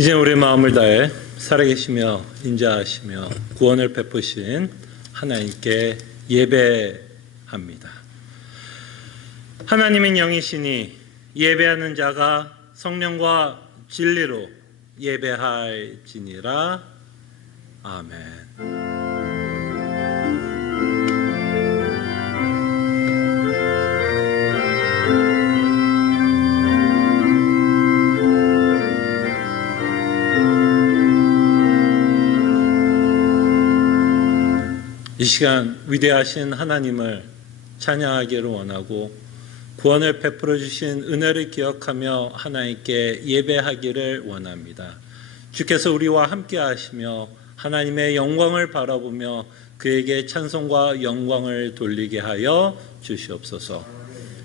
이제 우리 마음을 다해 살아계시며 인자하시며 구원을 베푸신 하나님께 예배합니다. 하나님은 영이시니 예배하는 자가 성령과 진리로 예배할지니라. 아멘. 이 시간 위대하신 하나님을 찬양하기를 원하고 구원을 베풀어 주신 은혜를 기억하며 하나님께 예배하기를 원합니다. 주께서 우리와 함께 하시며 하나님의 영광을 바라보며 그에게 찬송과 영광을 돌리게 하여 주시옵소서.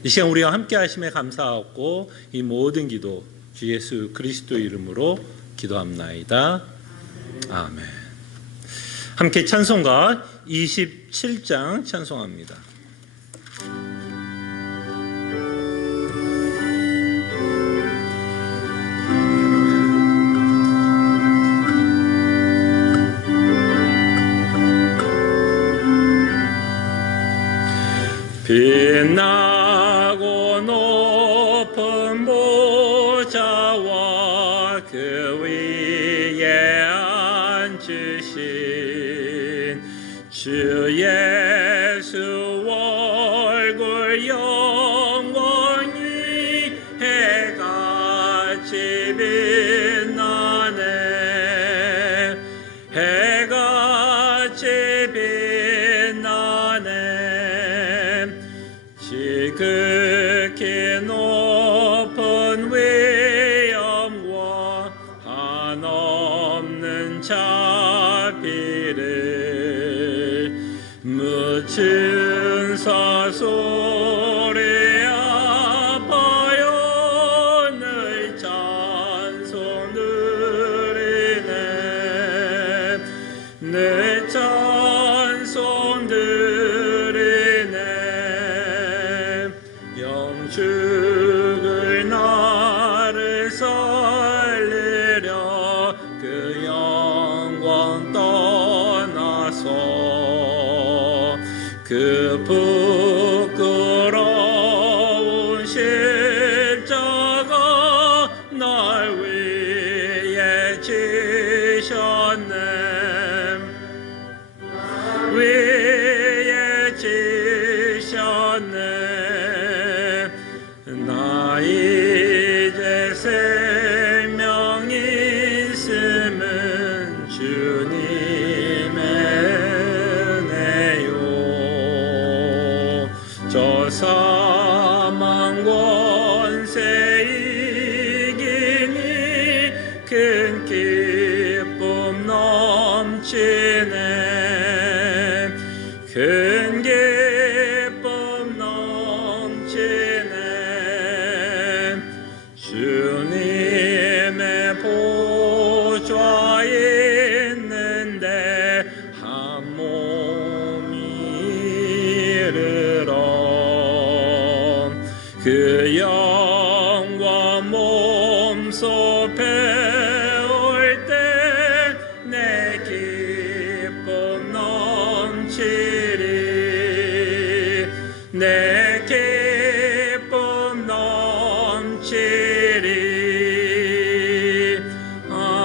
이 시간 우리와 함께 하심에 감사하고 이 모든 기도 주 예수 그리스도 이름으로 기도합나이다. 아멘. 함께 찬송가 27장 찬송합니다. 빛나고 높은 보좌와 그 위에 앉으신 주 예수 얼굴 영광이 해같이 빛나네. 해같이 빛나네. 지극히 높은 위엄과 한없는 자비를 묻힌 사소리 아파요 늘 찬송 드리네. 늘 찬송 드리네. 영축을 나를 살리려 그 영광 떠나서 그 부끄러운 십자가 날 위해 지셨네. 위에 지셨네. 나 이제 생명 있음은 주님의 은혜요. 저 사망 권세 이기니 큰 기쁨 넘치네. 큰 기쁨 넘치네. 주님의 보좌에 있는데 한 몸이 이르러 그 영광 몸소 배울 때 내 기쁨 넘치리. 내 기쁨 넘치리. 아멘.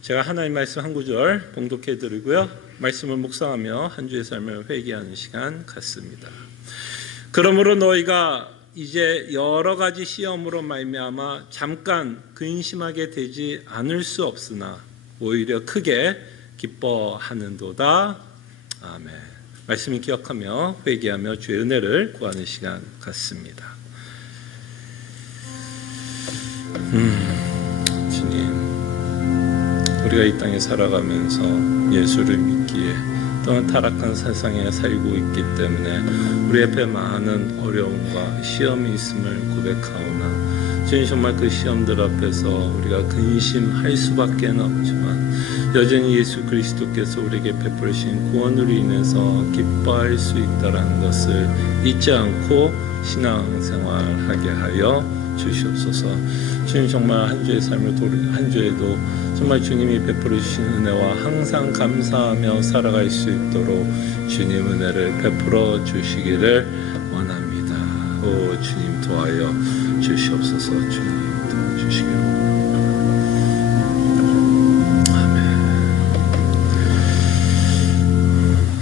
제가 하나님 말씀 한 구절 봉독해 드리고요, 말씀을 묵상하며 한 주의 삶을 회개하는 시간 갖습니다. 그러므로 너희가 이제 여러 가지 시험으로 말미암아 잠깐 근심하게 되지 않을 수 없으나 오히려 크게 기뻐하는도다. 아멘. 말씀을 기억하며 회개하며 주의 은혜를 구하는 시간 갖습니다. 주님, 우리가 이 땅에 살아가면서 예수를 믿기에 또한 타락한 세상에 살고 있기 때문에 우리 앞에 많은 어려움과 시험이 있음을 고백하오나 주님 정말 그 시험들 앞에서 우리가 근심할 수밖에 없지만 여전히 예수 그리스도께서 우리에게 베풀으신 구원으로 인해서 기뻐할 수 있다는 것을 잊지 않고 신앙생활하게 하여 주시옵소서. 주님 정말 한 주의 삶을 한 주에도 정말 주님이 베풀어 주신 은혜와 항상 감사하며 살아갈 수 있도록 주님 은혜를 베풀어 주시기를 원합니다. 오 주님 도와여 주시옵소서. 주님 도와주시기를 원합니다. 아멘.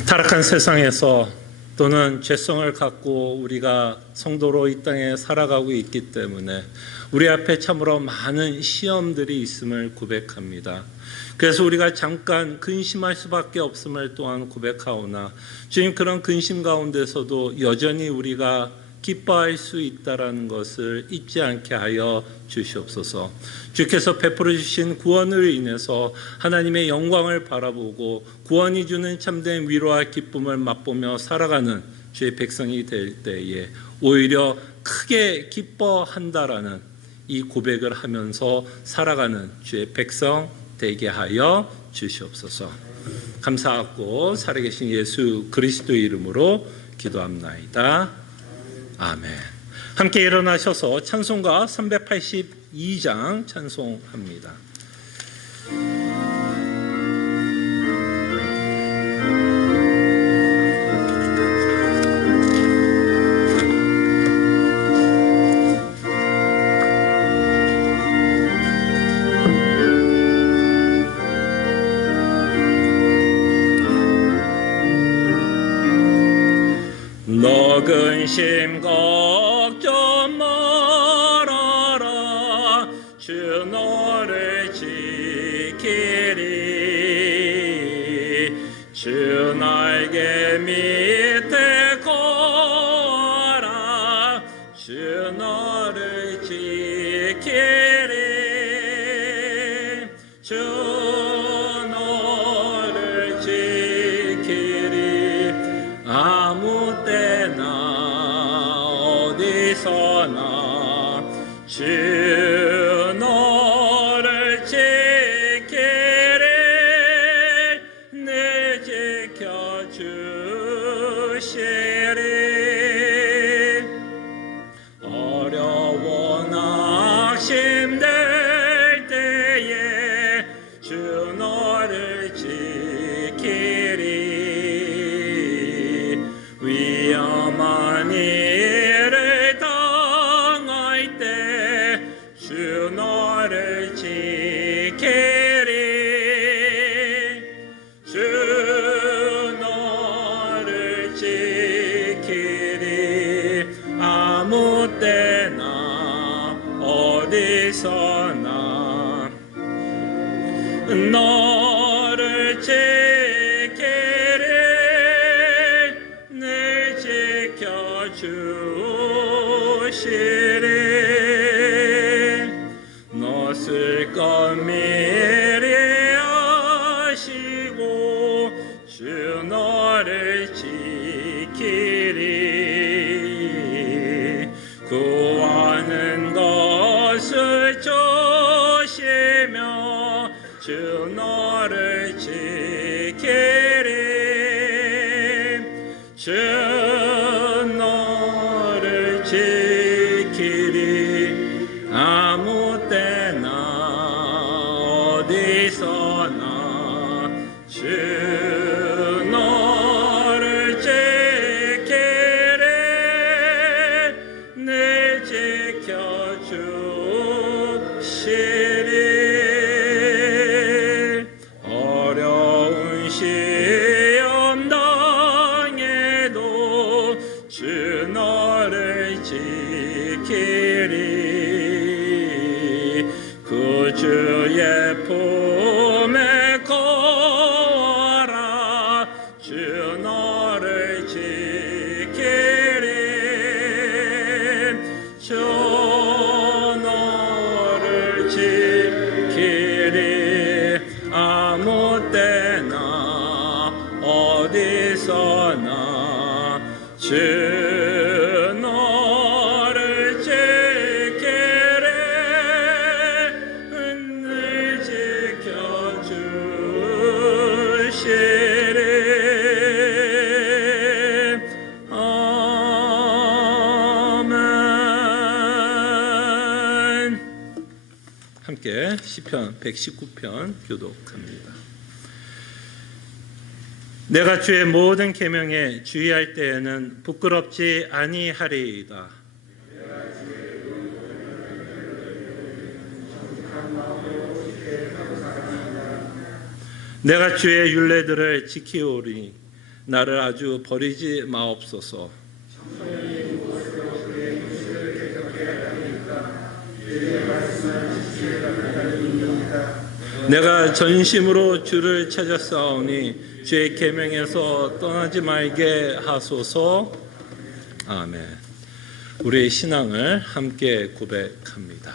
타락한 세상에서 또는 죄성을 갖고 우리가 성도로 이 땅에 살아가고 있기 때문에 우리 앞에 참으로 많은 시험들이 있음을 고백합니다. 그래서 우리가 잠깐 근심할 수밖에 없음을 또한 고백하오나 주님 그런 근심 가운데서도 여전히 우리가 기뻐할 수 있다는 것을 잊지 않게 하여 주시옵소서. 주께서 베풀어 주신 구원을 인해서 하나님의 영광을 바라보고 구원이 주는 참된 위로와 기쁨을 맛보며 살아가는 주의 백성이 될 때에 오히려 크게 기뻐한다라는 이 고백을 하면서 살아가는 주의 백성 되게 하여 주시옵소서. 감사하고 살아계신 예수 그리스도의 이름으로 기도합나이다. 아멘. 함께 일어나셔서 찬송가 382장 찬송합니다. 너 근심 걱정 말아라 주 너를 지키리 주 날개 밑에 거하라 주 너를 지키리 주 너를 지키리 아무 때나 어디서나 주 너를 지키리 늘 지켜주시리 어려워 낙심될 때에 주 너를 지키리 위험한 일을 당할 때 주 너를 지키리 주 너를 지키리 아무 때나 어디서나 너를 지키리 늘 지켜주시리 너 쓸 것 미리 아시고 주 너를 지키리 구하는 것을 조시며 주 너를 지키리 주 너를 지키리 아무 때나 어디서나 주 너를 지키리 늘 지켜주시리 어려운 시험 당해도 주 너를 지키리 그 주의 품에 거하라 주 너를 지키리 주 너를 지키리 아무 때나 어디서나 주 너를 지키리 함께 시편 119편 교독합니다. 내가 주의 모든 계명에 주의할 때에는 부끄럽지 아니하리이다. 내가 주의 율례들을 지키오리. 나를 아주 버리지 마옵소서. 내가 전심으로 주를 찾았사오니 주의 계명에서 떠나지 말게 하소서. 아멘. 우리의 신앙을 함께 고백합니다.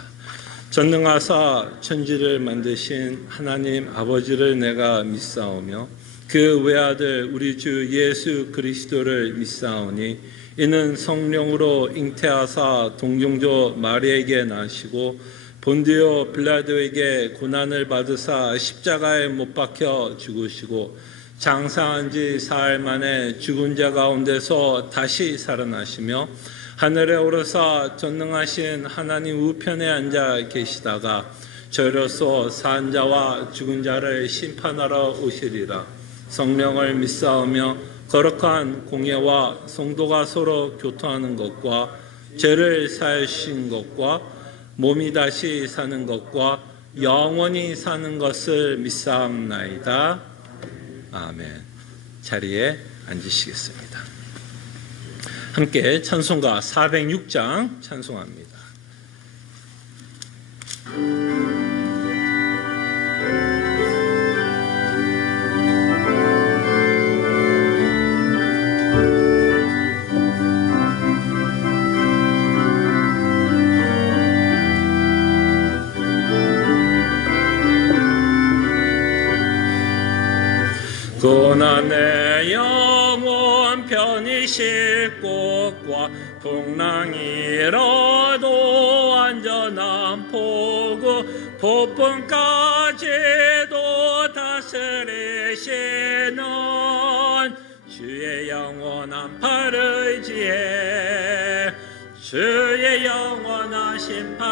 전능하사 천지를 만드신 하나님 아버지를 내가 믿사오며 그 외아들 우리 주 예수 그리스도를 믿사오니 이는 성령으로 잉태하사 동정조 마리에게 나시고 본디오 빌라도에게 고난을 받으사 십자가에 못 박혀 죽으시고 장사한 지 사흘 만에 죽은 자 가운데서 다시 살아나시며 하늘에 오르사 전능하신 하나님 우편에 앉아 계시다가 저희로서 산 자와 죽은 자를 심판하러 오시리라. 성령을 믿사오며 거룩한 공예와 성도가 서로 교통하는 것과 죄를 사하신 것과 몸이 다시 사는 것과 영원히 사는 것을 믿사옵나이다. 아멘. 자리에 앉으시겠습니다. 함께 찬송가 406장 찬송합니다. 고난의 영혼 편히 쉴 곳과 풍랑이라도 안전한 포구 폭풍까지도 다스리시는 주의 영원한 팔을 지혜 주의 영원하신 팔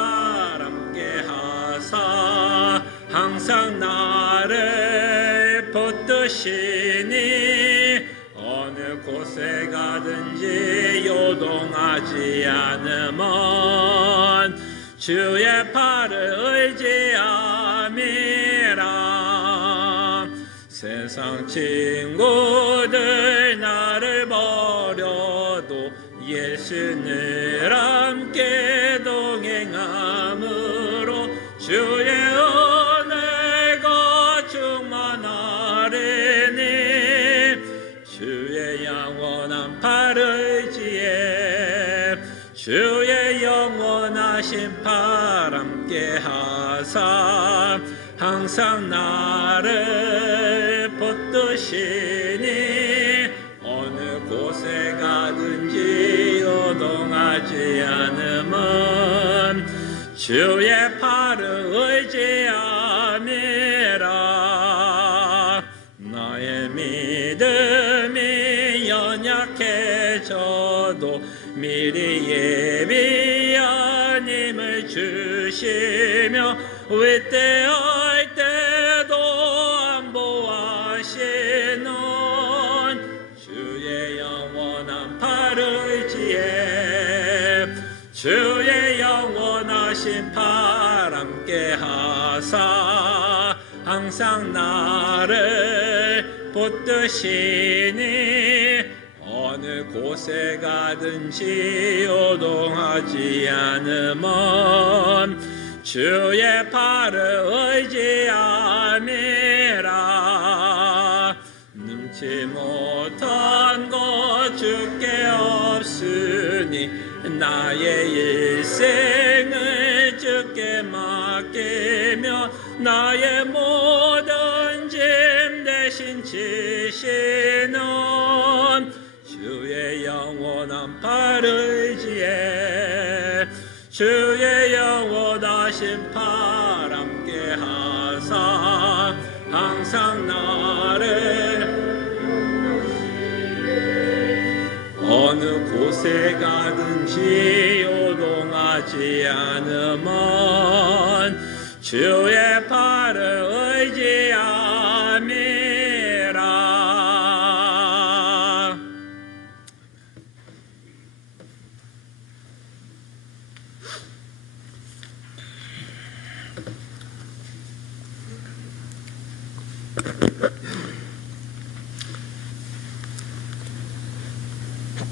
함께 하사 항상 나를 붙드시니 어느 곳에 가든지 요동하지 않으면 주의 팔을 의지함이라. 세상 친구들 나를 버려도 예수를 함께 동행함으로 주의 은혜가 충만하리니 주의 영원한 팔을 지혜 주의 영원하신 팔 함께 하사 항상 나를 붙드시니 어느 곳에 가든지 요동하지 않으면 주의 팔을 의지함이라. 나의 믿음이 연약해져도 미리 예비한 힘을 주시며 위대할 때도 안보하시는 주의 영원한 팔을 지혜 주의 영원하신 팔 함께 하사 항상 나를 붙드시니 어느 곳에 가든지 요동하지 않으면 주의 팔을 의지함이라. 능치 못한 것 주께 없으니 나의 일생을 주께 맡기며 나의 모든 짐 대신 지시는 주의 영원한 팔을 지혜 주의 영원하신 팔 함께 하사 항상 나를 어느 곳에 가든지 요동하지 않으면 주의 팔을 의지함이라.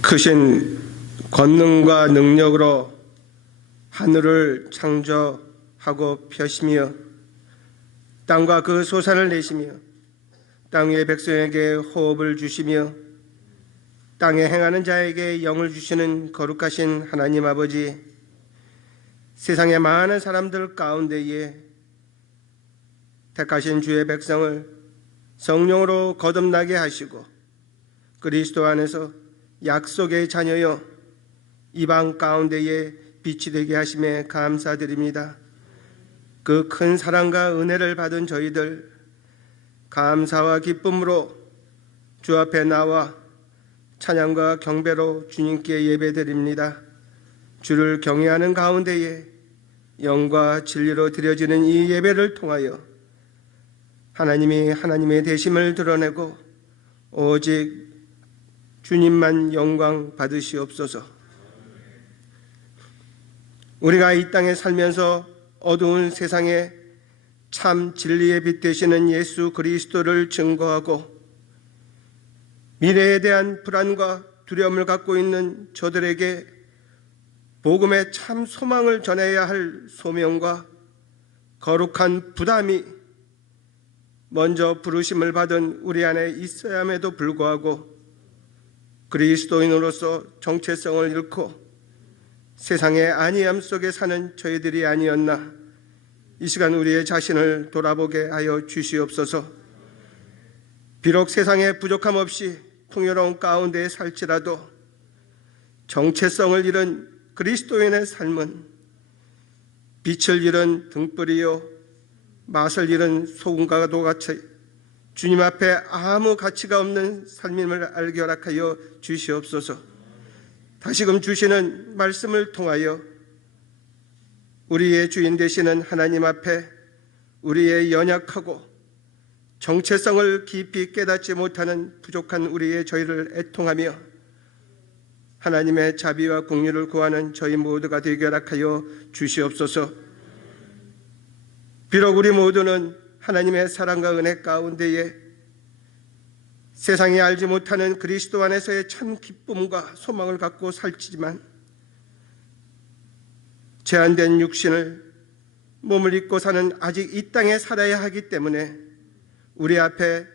크신 권능과 능력으로 하늘을 창조하고 펴시며 땅과 그 소산을 내시며 땅 위의 백성에게 호흡을 주시며 땅에 행하는 자에게 영을 주시는 거룩하신 하나님 아버지, 세상의 많은 사람들 가운데에 택하신 주의 백성을 성령으로 거듭나게 하시고 그리스도 안에서 약속의 자녀여 이방 가운데에 빛이 되게 하심에 감사드립니다. 그 큰 사랑과 은혜를 받은 저희들 감사와 기쁨으로 주 앞에 나와 찬양과 경배로 주님께 예배드립니다. 주를 경외하는 가운데에 영과 진리로 드려지는 이 예배를 통하여 하나님이 하나님의 되심을 드러내고 오직 주님만 영광 받으시옵소서. 우리가 이 땅에 살면서 어두운 세상에 참 진리의 빛 되시는 예수 그리스도를 증거하고 미래에 대한 불안과 두려움을 갖고 있는 저들에게 복음의 참 소망을 전해야 할 소명과 거룩한 부담이 먼저 부르심을 받은 우리 안에 있어야 함에도 불구하고 그리스도인으로서 정체성을 잃고 세상의 안이함 속에 사는 저희들이 아니었나. 이 시간 우리의 자신을 돌아보게 하여 주시옵소서. 비록 세상에 부족함 없이 풍요로운 가운데 살지라도 정체성을 잃은 그리스도인의 삶은 빛을 잃은 등불이요 맛을 잃은 소금과도 같이 주님 앞에 아무 가치가 없는 삶임을 알게 허락하여 주시옵소서. 다시금 주시는 말씀을 통하여 우리의 주인 되시는 하나님 앞에 우리의 연약하고 정체성을 깊이 깨닫지 못하는 부족한 우리의 저희를 애통하며 하나님의 자비와 긍휼을 구하는 저희 모두가 되게 허락하여 주시옵소서. 비록 우리 모두는 하나님의 사랑과 은혜 가운데에 세상이 알지 못하는 그리스도 안에서의 참 기쁨과 소망을 갖고 살지만 제한된 육신을 몸을 입고 사는 아직 이 땅에 살아야 하기 때문에 우리 앞에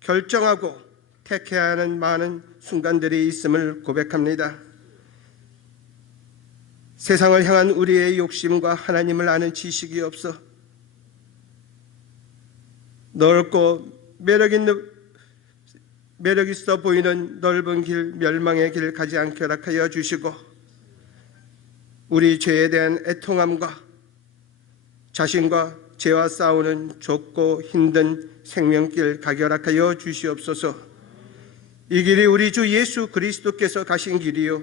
결정하고 택해야 하는 많은 순간들이 있음을 고백합니다. 세상을 향한 우리의 욕심과 하나님을 아는 지식이 없어 넓고 매력 있어 보이는 넓은 길, 멸망의 길 가지 않게 허락하여 주시고 우리 죄에 대한 애통함과 자신과 죄와 싸우는 좁고 힘든 생명길 가게 허락하여 주시옵소서. 이 길이 우리 주 예수 그리스도께서 가신 길이요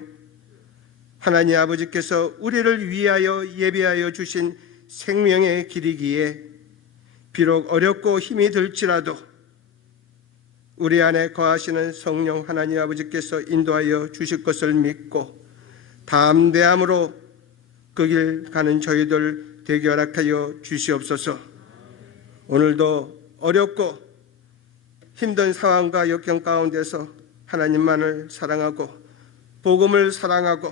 하나님 아버지께서 우리를 위하여 예비하여 주신 생명의 길이기에 비록 어렵고 힘이 들지라도 우리 안에 거하시는 성령 하나님 아버지께서 인도하여 주실 것을 믿고 담대함으로 그 길 가는 저희들 되게 허락하여 주시옵소서. 오늘도 어렵고 힘든 상황과 역경 가운데서 하나님만을 사랑하고 복음을 사랑하고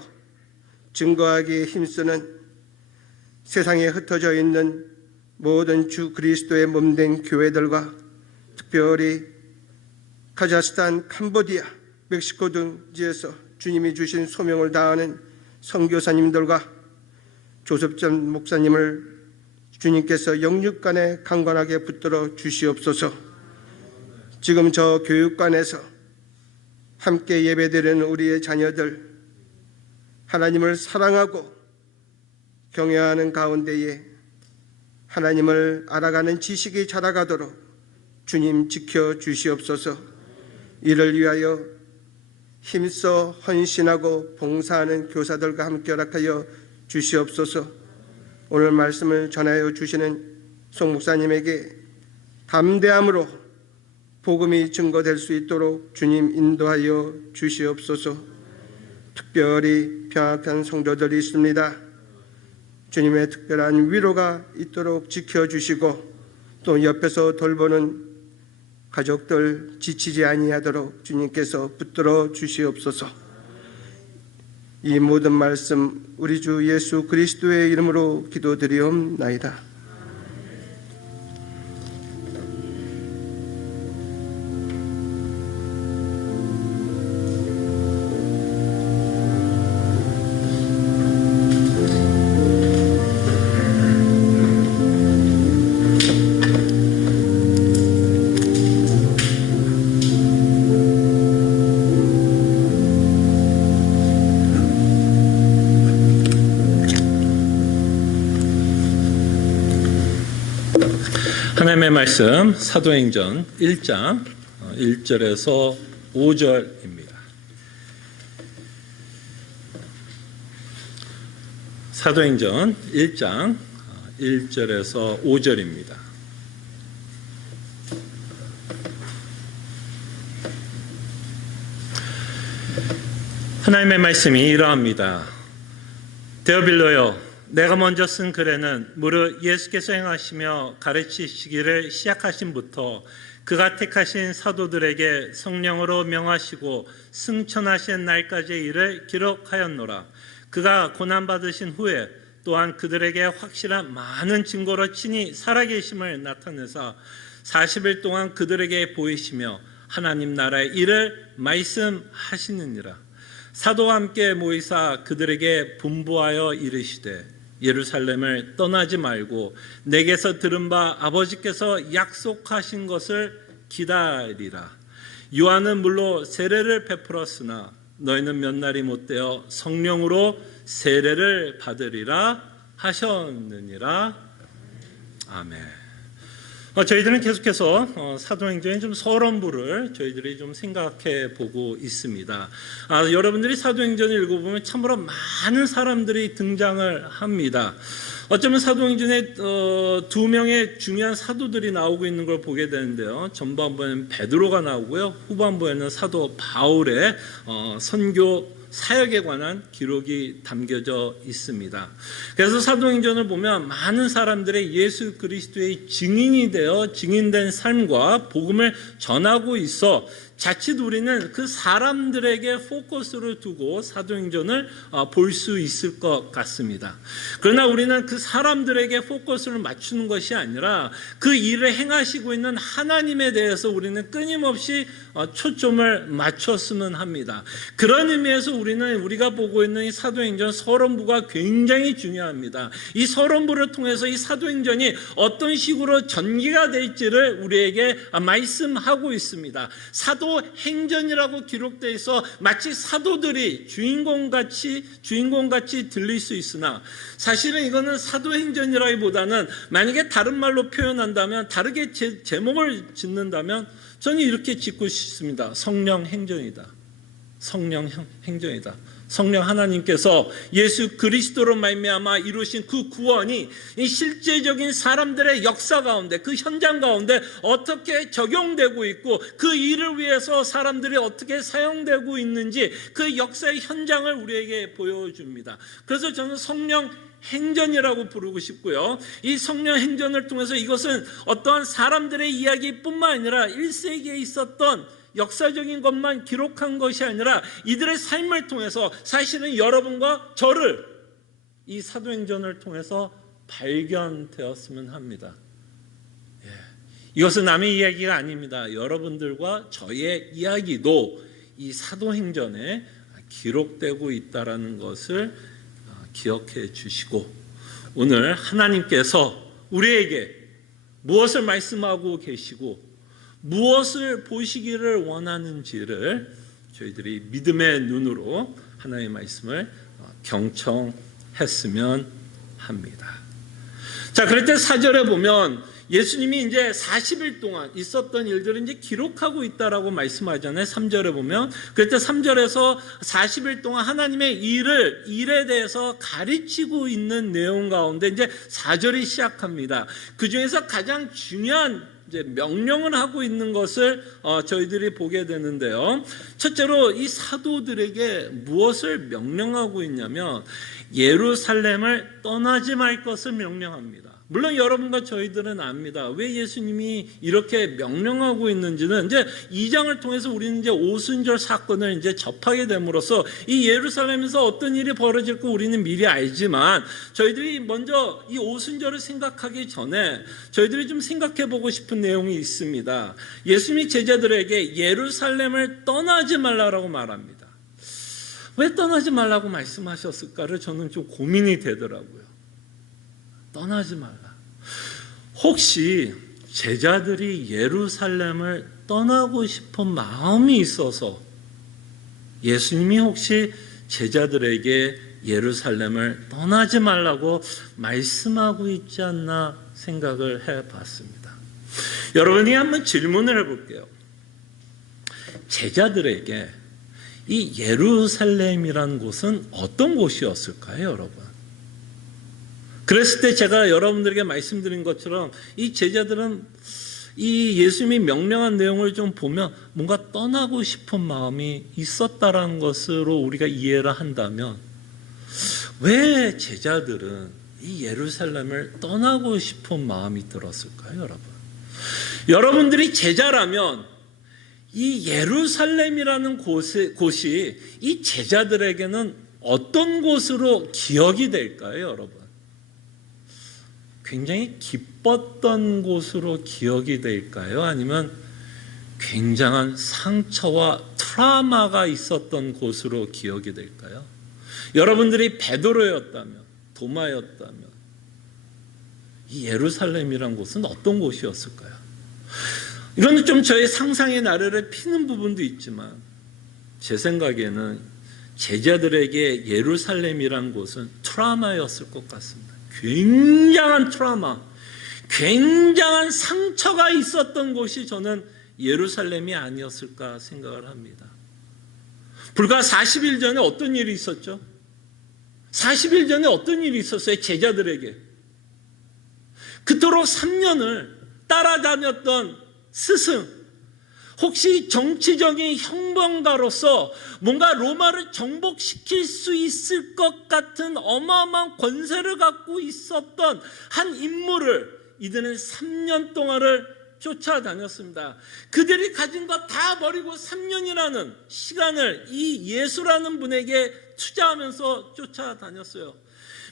증거하기에 힘쓰는 세상에 흩어져 있는 모든 주 그리스도의 몸된 교회들과 특별히 카자흐스탄, 캄보디아, 멕시코 등지에서 주님이 주신 소명을 다하는 선교사님들과 조섭전 목사님을 주님께서 영육간에 강건하게 붙들어 주시옵소서. 지금 저 교육관에서 함께 예배드리는 우리의 자녀들 하나님을 사랑하고 경외하는 가운데에 하나님을 알아가는 지식이 자라가도록 주님 지켜 주시옵소서. 이를 위하여 힘써 헌신하고 봉사하는 교사들과 함께 허락하여 주시옵소서. 오늘 말씀을 전하여 주시는 송 목사님에게 담대함으로 복음이 증거될 수 있도록 주님 인도하여 주시옵소서. 특별히 병약한 성도들이 있습니다. 주님의 특별한 위로가 있도록 지켜주시고 또 옆에서 돌보는 가족들 지치지 아니하도록 주님께서 붙들어 주시옵소서. 이 모든 말씀 우리 주 예수 그리스도의 이름으로 기도드리옵나이다. 하나님의 말씀 사도행전 1장 1절에서 5절입니다. 사도행전 1장 1절에서 5절입니다. 하나님의 말씀이 이러합니다. 데오빌로여, 내가 먼저 쓴 글에는 무릇 예수께서 행하시며 가르치시기를 시작하신부터 그가 택하신 사도들에게 성령으로 명하시고 승천하신 날까지의 일을 기록하였노라. 그가 고난받으신 후에 또한 그들에게 확실한 많은 증거로 친히 살아계심을 나타내사 40일 동안 그들에게 보이시며 하나님 나라의 일을 말씀하시느니라. 사도와 함께 모이사 그들에게 분부하여 이르시되 예루살렘을 떠나지 말고 내게서 들은 바 아버지께서 약속하신 것을 기다리라. 요한은 물로 세례를 베풀었으나 너희는 몇 날이 못되어 성령으로 세례를 받으리라 하셨느니라. 아멘. 저희들은 계속해서 사도행전의 좀 서론부를 저희들이 좀 생각해 보고 있습니다. 여러분들이 사도행전을 읽어보면 참으로 많은 사람들이 등장을 합니다. 어쩌면 사도행전에 두 명의 중요한 사도들이 나오고 있는 걸 보게 되는데요. 전반부에는 베드로가 나오고요. 후반부에는 사도 바울의 선교 사역에 관한 기록이 담겨져 있습니다. 그래서 사도행전을 보면 많은 사람들의 예수 그리스도의 증인이 되어 증인된 삶과 복음을 전하고 있어 자칫 우리는 그 사람들에게 포커스를 두고 사도행전을 볼 수 있을 것 같습니다. 그러나 우리는 그 사람들에게 포커스를 맞추는 것이 아니라 그 일을 행하시고 있는 하나님에 대해서 우리는 끊임없이 초점을 맞췄으면 합니다. 그런 의미에서 우리가 보고 있는 이 사도행전 서론부가 굉장히 중요합니다. 이 서론부를 통해서 이 사도행전이 어떤 식으로 전개가 될지를 우리에게 말씀하고 있습니다. 사도행전이라고 기록되어 있어 마치 사도들이 주인공같이 들릴 수 있으나 사실은 이거는 사도행전이라기보다는 만약에 다른 말로 표현한다면 다르게 제목을 짓는다면 저는 이렇게 짓고 싶습니다. 성령행전이다. 성령행전이다. 성령 하나님께서 예수 그리스도로 말미암아 이루신 그 구원이 이 실제적인 사람들의 역사 가운데 그 현장 가운데 어떻게 적용되고 있고 그 일을 위해서 사람들이 어떻게 사용되고 있는지 그 역사의 현장을 우리에게 보여줍니다. 그래서 저는 성령 행전이라고 부르고 싶고요. 이 성령 행전을 통해서 이것은 어떠한 사람들의 이야기뿐만 아니라 1세기에 있었던 역사적인 것만 기록한 것이 아니라 이들의 삶을 통해서 사실은 여러분과 저를 이 사도행전을 통해서 발견되었으면 합니다. 이것은 남의 이야기가 아닙니다. 여러분들과 저의 이야기도 이 사도행전에 기록되고 있다는 것을 기억해 주시고 오늘 하나님께서 우리에게 무엇을 말씀하고 계시고 무엇을 보시기를 원하는지를 저희들이 믿음의 눈으로 하나님의 말씀을 경청했으면 합니다. 자, 그럴 때 4절에 보면 예수님이 이제 40일 동안 있었던 일들을 이제 기록하고 있다라고 말씀하잖아요. 3절에 보면. 그때 3절에서 40일 동안 하나님의 일에 대해서 가르치고 있는 내용 가운데 이제 4절이 시작합니다. 그 중에서 가장 중요한 이제 명령을 하고 있는 것을 저희들이 보게 되는데요. 첫째로 이 사도들에게 무엇을 명령하고 있냐면 예루살렘을 떠나지 말 것을 명령합니다. 물론 여러분과 저희들은 압니다. 왜 예수님이 이렇게 명령하고 있는지는 이제 2장을 통해서 우리는 이제 오순절 사건을 이제 접하게 됨으로써 이 예루살렘에서 어떤 일이 벌어질 거 우리는 미리 알지만 저희들이 먼저 이 오순절을 생각하기 전에 저희들이 좀 생각해 보고 싶은 내용이 있습니다. 예수님이 제자들에게 예루살렘을 떠나지 말라라고 말합니다. 왜 떠나지 말라고 말씀하셨을까를 저는 좀 고민이 되더라고요. 떠나지 말라. 혹시 제자들이 예루살렘을 떠나고 싶은 마음이 있어서 예수님이 혹시 제자들에게 예루살렘을 떠나지 말라고 말씀하고 있지 않나 생각을 해봤습니다. 여러분이 한번 질문을 해볼게요. 제자들에게 이 예루살렘이라는 곳은 어떤 곳이었을까요, 여러분? 그랬을 때 제가 여러분들에게 말씀드린 것처럼 이 제자들은 이 예수님이 명령한 내용을 좀 보면 뭔가 떠나고 싶은 마음이 있었다라는 것으로 우리가 이해를 한다면 왜 제자들은 이 예루살렘을 떠나고 싶은 마음이 들었을까요, 여러분? 여러분들이 제자라면 이 예루살렘이라는 곳이 이 제자들에게는 어떤 곳으로 기억이 될까요, 여러분? 굉장히 기뻤던 곳으로 기억이 될까요? 아니면 굉장한 상처와 트라우마가 있었던 곳으로 기억이 될까요? 여러분들이 베드로였다면, 도마였다면 이 예루살렘이란 곳은 어떤 곳이었을까요? 이건 좀 저의 상상의 나래를 피는 부분도 있지만 제 생각에는 제자들에게 예루살렘이란 곳은 트라우마였을 것 같습니다. 굉장한 트라우마, 굉장한 상처가 있었던 곳이 저는 예루살렘이 아니었을까 생각을 합니다. 불과 40일 전에 어떤 일이 있었죠? 40일 전에 어떤 일이 있었어요? 제자들에게. 그토록 3년을 따라다녔던 스승, 혹시 정치적인 형병가로서 뭔가 로마를 정복시킬 수 있을 것 같은 어마어마한 권세를 갖고 있었던 한 인물을 이들은 3년 동안을 쫓아다녔습니다. 그들이 가진 것 다 버리고 3년이라는 시간을 이 예수라는 분에게 투자하면서 쫓아다녔어요.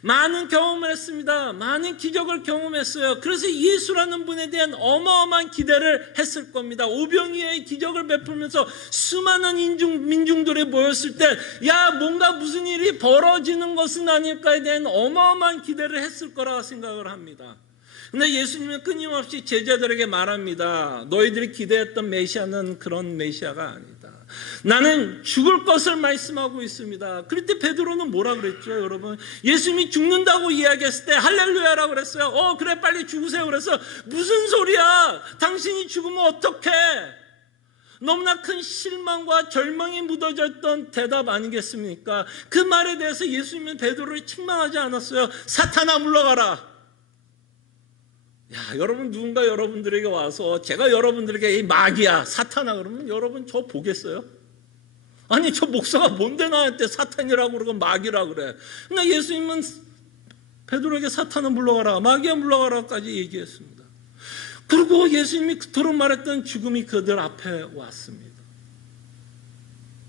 많은 경험을 했습니다. 많은 기적을 경험했어요. 그래서 예수라는 분에 대한 어마어마한 기대를 했을 겁니다. 오병이어의 기적을 베풀면서 수많은 민중들이 모였을 때 야, 뭔가 무슨 일이 벌어지는 것은 아닐까에 대한 어마어마한 기대를 했을 거라 생각을 합니다. 근데 예수님은 끊임없이 제자들에게 말합니다. 너희들이 기대했던 메시아는 그런 메시아가 아니다. 나는 죽을 것을 말씀하고 있습니다. 그럴 때 베드로는 뭐라 그랬죠, 여러분? 예수님이 죽는다고 이야기했을 때 할렐루야라고 그랬어요. 그래, 빨리 죽으세요. 그래서 무슨 소리야? 당신이 죽으면 어떡해? 너무나 큰 실망과 절망이 묻어졌던 대답 아니겠습니까? 그 말에 대해서 예수님은 베드로를 책망하지 않았어요. 사탄아, 물러가라. 야, 여러분, 누군가 여러분들에게 와서 제가 여러분들에게 이 마귀야, 사탄아 그러면 여러분 저 보겠어요? 아니, 저 목사가 뭔데 나한테 사탄이라고 그러고 마귀라고 그래. 근데 예수님은 베드로에게 사탄은 물러가라, 마귀야 물러가라까지 얘기했습니다. 그리고 예수님이 그토록 말했던 죽음이 그들 앞에 왔습니다.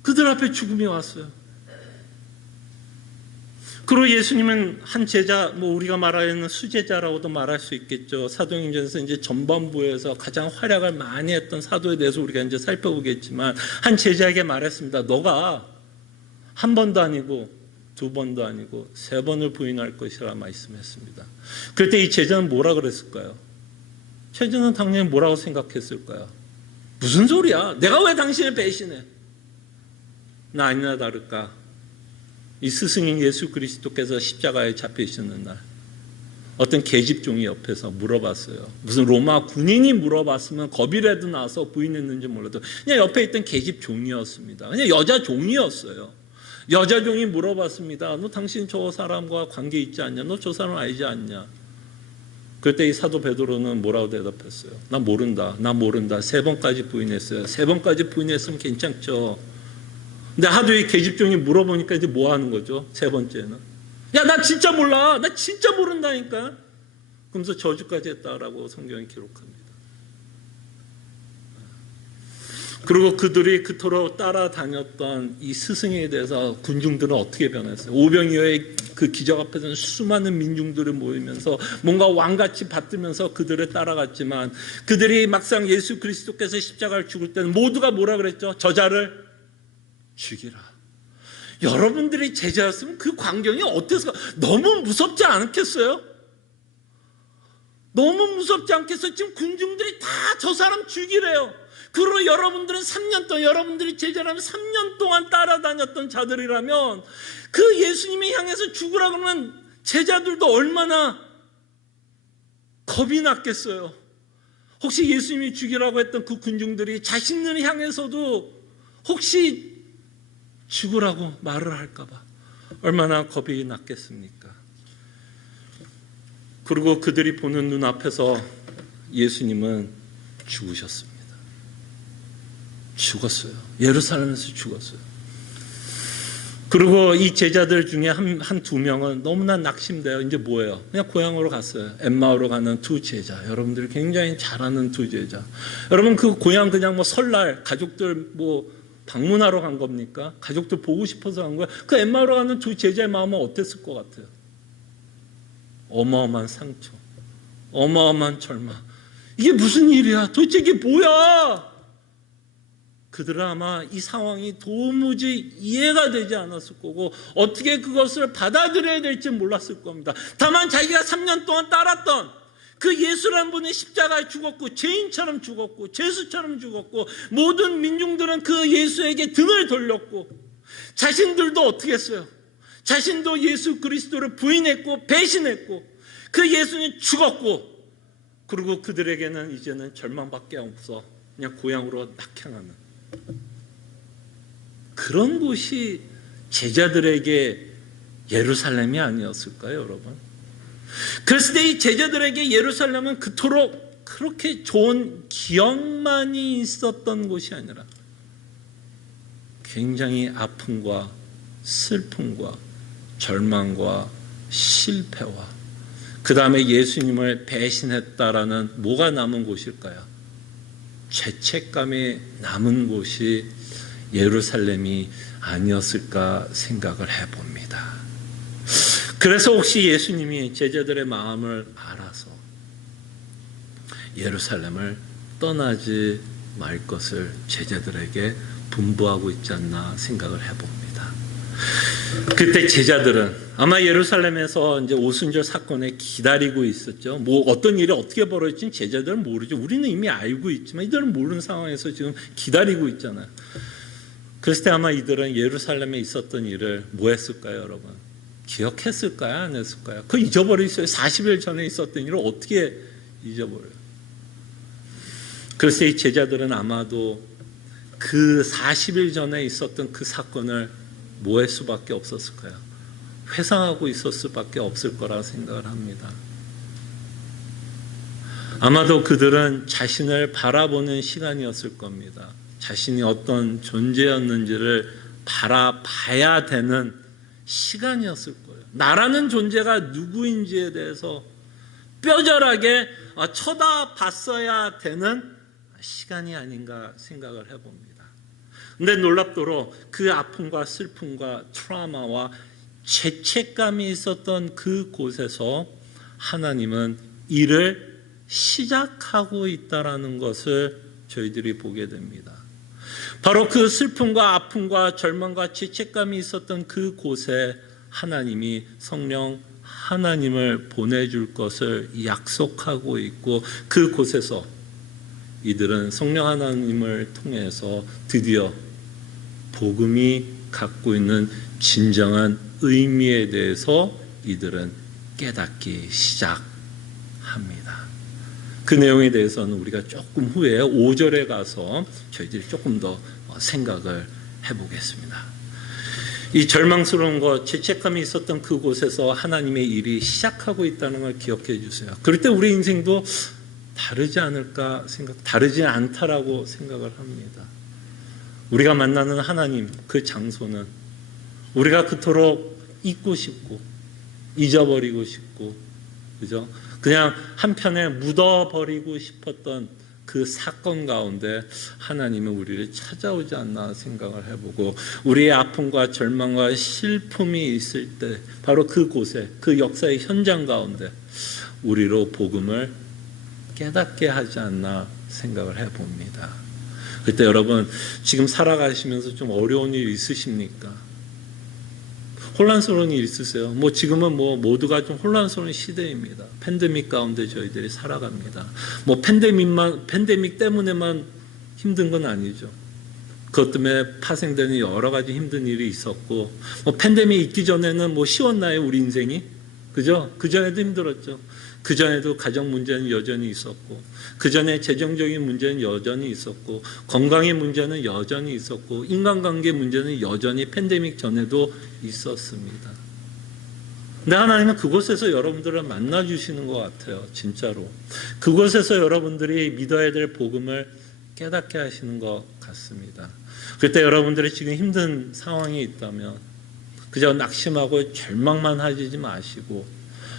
그들 앞에 죽음이 왔어요. 그리고 예수님은 한 제자, 우리가 말하는 수제자라고도 말할 수 있겠죠. 사도행전에서 이제 전반부에서 가장 활약을 많이 했던 사도에 대해서 우리가 이제 살펴보겠지만 한 제자에게 말했습니다. 너가 한 번도 아니고 두 번도 아니고 세 번을 부인할 것이라 말씀했습니다. 그럴 때 이 제자는 뭐라 그랬을까요? 제자는 당연히 뭐라고 생각했을까요? 무슨 소리야? 내가 왜 당신을 배신해? 나 아니나 다를까? 이 스승인 예수 그리스도께서 십자가에 잡히시는 날 어떤 계집종이 옆에서 물어봤어요. 무슨 로마 군인이 물어봤으면 겁이라도 나서 부인했는지 몰라도 그냥 옆에 있던 계집종이었습니다. 그냥 여자 종이었어요. 여자 종이 물어봤습니다. 너 당신 저 사람과 관계 있지 않냐? 너 저 사람 알지 않냐? 그때 이 사도 베드로는 뭐라고 대답했어요? 나 모른다. 나 모른다. 3번까지 부인했어요. 3번까지 부인했으면 괜찮죠. 근데 하도 이 계집종이 물어보니까 이제 뭐 하는 거죠? 3번째는. 야, 나 진짜 몰라. 나 진짜 모른다니까. 그러면서 저주까지 했다라고 성경이 기록합니다. 그리고 그들이 그토록 따라다녔던 이 스승에 대해서 군중들은 어떻게 변했어요? 오병이어의 그 기적 앞에서는 수많은 민중들이 모이면서 뭔가 왕같이 받들면서 그들을 따라갔지만 그들이 막상 예수 그리스도께서 십자가를 죽을 때는 모두가 뭐라 그랬죠? 저자를 죽이라. 여러분들이 제자였으면 그 광경이 어땠을까? 너무 무섭지 않겠어요? 너무 무섭지 않겠어요? 지금 군중들이 다 저 사람 죽이래요. 그리고 여러분들은 3년 동안, 여러분들이 제자라면 3년 동안 따라다녔던 자들이라면 그 예수님이 향해서 죽으라 그러면 제자들도 얼마나 겁이 났겠어요. 혹시 예수님이 죽이라고 했던 그 군중들이 자신을 향해서도 혹시 죽으라고 말을 할까 봐 얼마나 겁이 났겠습니까? 그리고 그들이 보는 눈앞에서 예수님은 죽으셨습니다. 죽었어요. 예루살렘에서 죽었어요. 그리고 이 제자들 중에 한2 명은 너무나 낙심돼요. 이제 뭐예요? 그냥 고향으로 갔어요. 엠마오로 가는 2 제자. 여러분들이 굉장히 잘 아는 2 제자. 여러분 그 고향 그냥 뭐 설날 가족들 뭐 방문하러 간 겁니까? 가족들 보고 싶어서 간 거야? 그 엠마오로 가는 2 제자의 마음은 어땠을 것 같아요? 어마어마한 상처, 어마어마한 절망. 이게 무슨 일이야? 도대체 이게 뭐야? 그들은 아마 이 상황이 도무지 이해가 되지 않았을 거고 어떻게 그것을 받아들여야 될지 몰랐을 겁니다. 다만 자기가 3년 동안 따랐던 그 예수라는 분이 십자가에 죽었고 죄인처럼 죽었고 죄수처럼 죽었고 모든 민중들은 그 예수에게 등을 돌렸고 자신들도 어떻게 했어요? 자신도 예수 그리스도를 부인했고 배신했고 그 예수는 죽었고 그리고 그들에게는 이제는 절망밖에 없어 그냥 고향으로 낙향하는 그런 곳이 제자들에게 예루살렘이 아니었을까요, 여러분? 그랬을 때 이 제자들에게 예루살렘은 그토록 그렇게 좋은 기억만이 있었던 곳이 아니라 굉장히 아픔과 슬픔과 절망과 실패와 그 다음에 예수님을 배신했다라는 뭐가 남은 곳일까요? 죄책감이 남은 곳이 예루살렘이 아니었을까 생각을 해봅니다. 그래서 혹시 예수님이 제자들의 마음을 알아서 예루살렘을 떠나지 말 것을 제자들에게 분부하고 있지 않나 생각을 해봅니다. 그때 제자들은 아마 예루살렘에서 이제 오순절 사건에 기다리고 있었죠. 뭐 어떤 일이 어떻게 벌어질지는 제자들은 모르죠. 우리는 이미 알고 있지만 이들은 모르는 상황에서 지금 기다리고 있잖아요. 그랬을 때 아마 이들은 예루살렘에 있었던 일을 뭐 했을까요, 여러분? 기억했을까요? 안 했을까요? 그거 잊어버리셨어요. 40일 전에 있었던 일을 어떻게 잊어버려요? 그래서 이 제자들은 아마도 그 40일 전에 있었던 그 사건을 뭐 할 수밖에 없었을까요? 회상하고 있었을 수밖에 없을 거라 생각을 합니다. 아마도 그들은 자신을 바라보는 시간이었을 겁니다. 자신이 어떤 존재였는지를 바라봐야 되는 시간이었을 거예요. 나라는 존재가 누구인지에 대해서 뼈저하게 쳐다봤어야 되는 시간이 아닌가 생각을 해봅니다. 근데 놀랍도록 그 아픔과 슬픔과 트라우마와 죄책감이 있었던 그 곳에서 하나님은 일을 시작하고 있다라는 것을 저희들이 보게 됩니다. 바로 그 슬픔과 아픔과 절망과 죄책감이 있었던 그 곳에 하나님이 성령 하나님을 보내줄 것을 약속하고 있고 그 곳에서 이들은 성령 하나님을 통해서 드디어 복음이 갖고 있는 진정한 의미에 대해서 이들은 깨닫기 시작합니다. 그 내용에 대해서는 우리가 조금 후에 5절에 가서 저희들이 조금 더 생각을 해보겠습니다. 이 절망스러운 것, 죄책감이 있었던 그곳에서 하나님의 일이 시작하고 있다는 걸 기억해 주세요. 그럴 때 우리 인생도 다르지 않을까 다르지 않다라고 생각을 합니다. 우리가 만나는 하나님, 그 장소는 우리가 그토록 잊고 싶고 잊어버리고 싶고, 그죠? 그냥 한편에 묻어버리고 싶었던 그 사건 가운데 하나님은 우리를 찾아오지 않나 생각을 해보고, 우리의 아픔과 절망과 슬픔이 있을 때 바로 그곳에, 그 역사의 현장 가운데 우리로 복음을 깨닫게 하지 않나 생각을 해봅니다. 그때 여러분, 지금 살아가시면서 좀 어려운 일 있으십니까? 혼란스러운 일 있으세요? 지금은 모두가 좀 혼란스러운 시대입니다. 팬데믹 가운데 저희들이 살아갑니다. 팬데믹 때문에만 힘든 건 아니죠. 그것 때문에 파생되는 여러 가지 힘든 일이 있었고, 팬데믹 있기 전에는 쉬웠나요, 우리 인생이? 그죠? 그 전에도 힘들었죠. 그 전에도 가정 문제는 여전히 있었고, 그 전에 재정적인 문제는 여전히 있었고, 건강의 문제는 여전히 있었고, 인간관계 문제는 여전히 팬데믹 전에도 있었습니다. 근데 하나님은 그곳에서 여러분들을 만나주시는 것 같아요. 진짜로. 그곳에서 여러분들이 믿어야 될 복음을 깨닫게 하시는 것 같습니다. 그때 여러분들이 지금 힘든 상황이 있다면 그저 낙심하고 절망만 하지 마시고,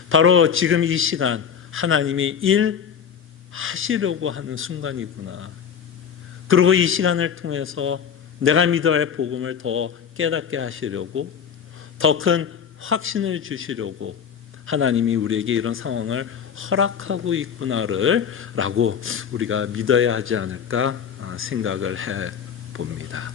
바로 지금 이 시간 하나님이 일하시려고 하는 순간이구나. 그리고 이 시간을 통해서 내가 믿어야 할 복음을 더 깨닫게 하시려고, 더 큰 확신을 주시려고 하나님이 우리에게 이런 상황을 허락하고 있구나를 라고 우리가 믿어야 하지 않을까 생각을 해봅니다.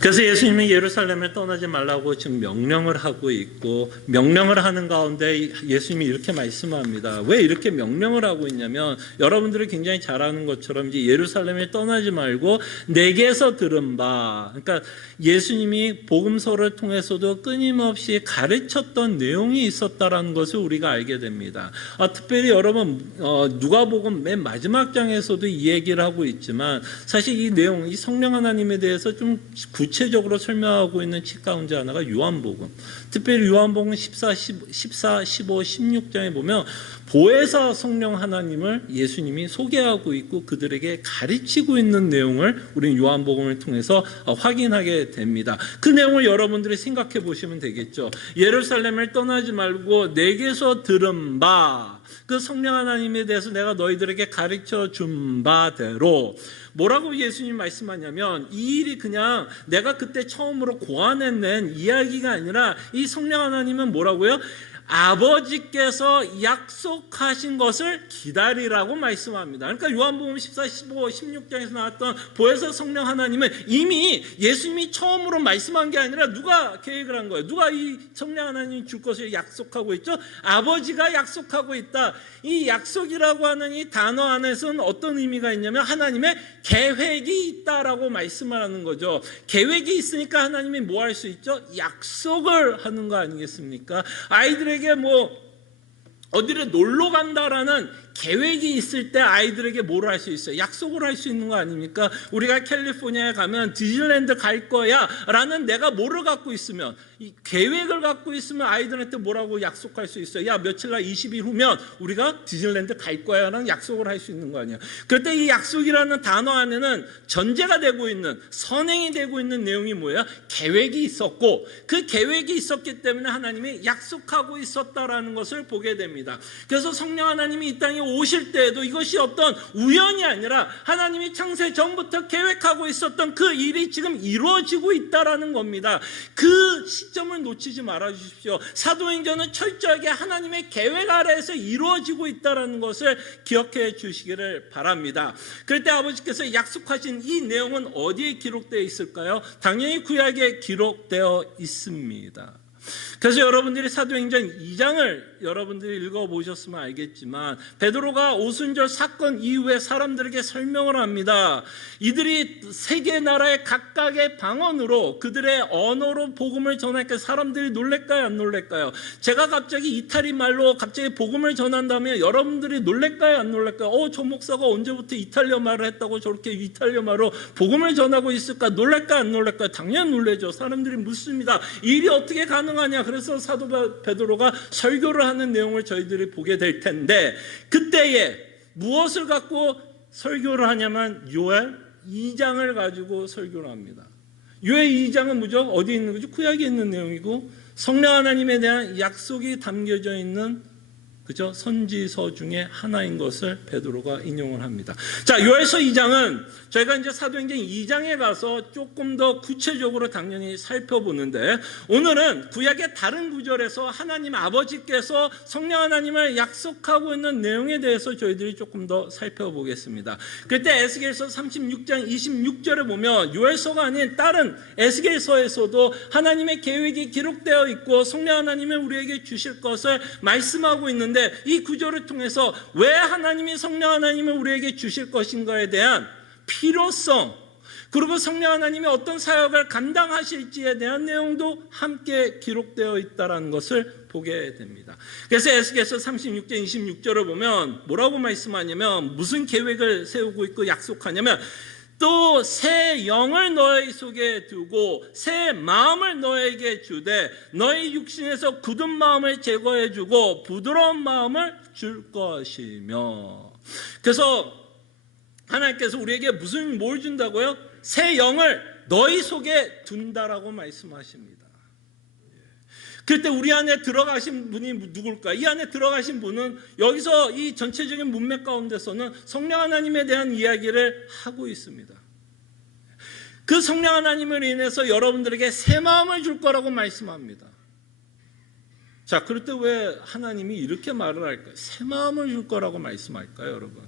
그래서 예수님이 예루살렘을 떠나지 말라고 지금 명령을 하고 있고, 명령을 하는 가운데 예수님이 이렇게 말씀합니다. 왜 이렇게 명령을 하고 있냐면, 여러분들이 굉장히 잘 아는 것처럼 이제 예루살렘을 떠나지 말고 내게서 들은 바, 그러니까 예수님이 복음서를 통해서도 끊임없이 가르쳤던 내용이 있었다라는 것을 우리가 알게 됩니다. 특별히 여러분 누가복음 맨 마지막 장에서도 이 얘기를 하고 있지만, 사실 이 내용, 이 성령 하나님에 대해서 좀 구체적으로 설명하고 있는 책 가운데 하나가 요한복음. 특별히 요한복음 14, 15, 16장에 보면 보혜사 성령 하나님을 예수님이 소개하고 있고 그들에게 가르치고 있는 내용을 우리는 요한복음을 통해서 확인하게 됩니다. 그 내용을 여러분들이 생각해 보시면 되겠죠. 예루살렘을 떠나지 말고 내게서 들은 바, 그 성령 하나님에 대해서 내가 너희들에게 가르쳐 준 바대로, 뭐라고 예수님 말씀하냐면, 이 일이 그냥 내가 그때 처음으로 고안해낸 이야기가 아니라 이 성령 하나님은 뭐라고요? 아버지께서 약속하신 것을 기다리라고 말씀합니다. 그러니까 요한복음 14, 15, 16장에서 나왔던 보혜사 성령 하나님은 이미 예수님이 처음으로 말씀한 게 아니라 누가 계획을 한 거예요? 누가 이 성령 하나님이 줄 것을 약속하고 있죠? 아버지가 약속하고 있다. 이 약속이라고 하는 이 단어 안에서는 어떤 의미가 있냐면 하나님의 계획이 있다라고 말씀을 하는 거죠. 계획이 있으니까 하나님이 뭐 할 수 있죠? 약속을 하는 거 아니겠습니까? 아이들에게 어디를 놀러 간다라는 계획이 있을 때 아이들에게 뭘 할 수 있어요? 약속을 할 수 있는 거 아닙니까? 우리가 캘리포니아에 가면 디즈니랜드 갈 거야 라는 내가 뭐를 갖고 있으면, 이 계획을 갖고 있으면 아이들한테 뭐라고 약속할 수 있어요? 야, 며칠 날 20일 후면 우리가 디즈니랜드 갈 거야 라는 약속을 할 수 있는 거 아니야. 그럴 때 이 약속이라는 단어 안에는 전제가 되고 있는, 선행이 되고 있는 내용이 뭐야? 계획이 있었고, 그 계획이 있었기 때문에 하나님이 약속하고 있었다라는 것을 보게 됩니다. 그래서 성령 하나님이 이 땅에 오실 때에도 이것이 어떤 우연이 아니라 하나님이 창세 전부터 계획하고 있었던 그 일이 지금 이루어지고 있다라는 겁니다. 그 시점을 놓치지 말아 주십시오. 사도행전은 철저하게 하나님의 계획 아래에서 이루어지고 있다라는 것을 기억해 주시기를 바랍니다. 그럴 때 아버지께서 약속하신 이 내용은 어디에 기록되어 있을까요? 당연히 구약에 기록되어 있습니다. 그래서 여러분들이 사도행전 2장을 여러분들이 읽어보셨으면 알겠지만 베드로가 오순절 사건 이후에 사람들에게 설명을 합니다. 이들이 세 개 나라의 각각의 방언으로 그들의 언어로 복음을 전하니까 사람들이 놀랄까요, 안 놀랄까요? 제가 갑자기 이탈리 말로 갑자기 복음을 전한다면 여러분들이 놀랄까요, 안 놀랄까요? 저 목사가 언제부터 이탈리아 말을 했다고 저렇게 이탈리아 말로 복음을 전하고 있을까? 놀랄까요, 안 놀랄까요? 당연히 놀라죠. 사람들이 묻습니다. 이 일이 어떻게 가능하냐? 그래서 사도 베드로가 설교를 하는 내용을 저희들이 보게 될 텐데, 그때에 무엇을 갖고 설교를 하냐면 요엘 2장을 가지고 설교를 합니다. 요엘 2장은 뭐죠? 어디 있는 거죠? 구약에 있는 내용이고 성령 하나님에 대한 약속이 담겨져 있는, 그죠? 선지서 중에 하나인 것을 베드로가 인용을 합니다. 자, 요엘서 2장은 저희가 이제 사도행전 2장에 가서 조금 더 구체적으로 당연히 살펴보는데, 오늘은 구약의 다른 구절에서 하나님 아버지께서 성령 하나님을 약속하고 있는 내용에 대해서 저희들이 조금 더 살펴보겠습니다. 그때 에스겔서 36장 26절에 보면 요엘서가 아닌 다른 에스겔서에서도 하나님의 계획이 기록되어 있고 성령 하나님이 우리에게 주실 것을 말씀하고 있는데, 이 구절을 통해서 왜 하나님이 성령 하나님을 우리에게 주실 것인가에 대한 필요성, 그리고 성령 하나님이 어떤 사역을 감당하실지에 대한 내용도 함께 기록되어 있다는 것을 보게 됩니다. 그래서 에스겔서 36장 26절을 보면 뭐라고 말씀하냐면, 무슨 계획을 세우고 있고 약속하냐면, 또 새 영을 너희 속에 두고 새 마음을 너에게 주되 너희 육신에서 굳은 마음을 제거해 주고 부드러운 마음을 줄 것이며. 그래서 하나님께서 우리에게 뭘 준다고요? 새 영을 너희 속에 둔다라고 말씀하십니다. 그때 우리 안에 들어가신 분이 누굴까? 이 안에 들어가신 분은 여기서 이 전체적인 문맥 가운데서는 성령 하나님에 대한 이야기를 하고 있습니다. 그 성령 하나님을 인해서 여러분들에게 새 마음을 줄 거라고 말씀합니다. 자, 그럴 때 왜 하나님이 이렇게 말을 할까요? 새 마음을 줄 거라고 말씀할까요, 여러분?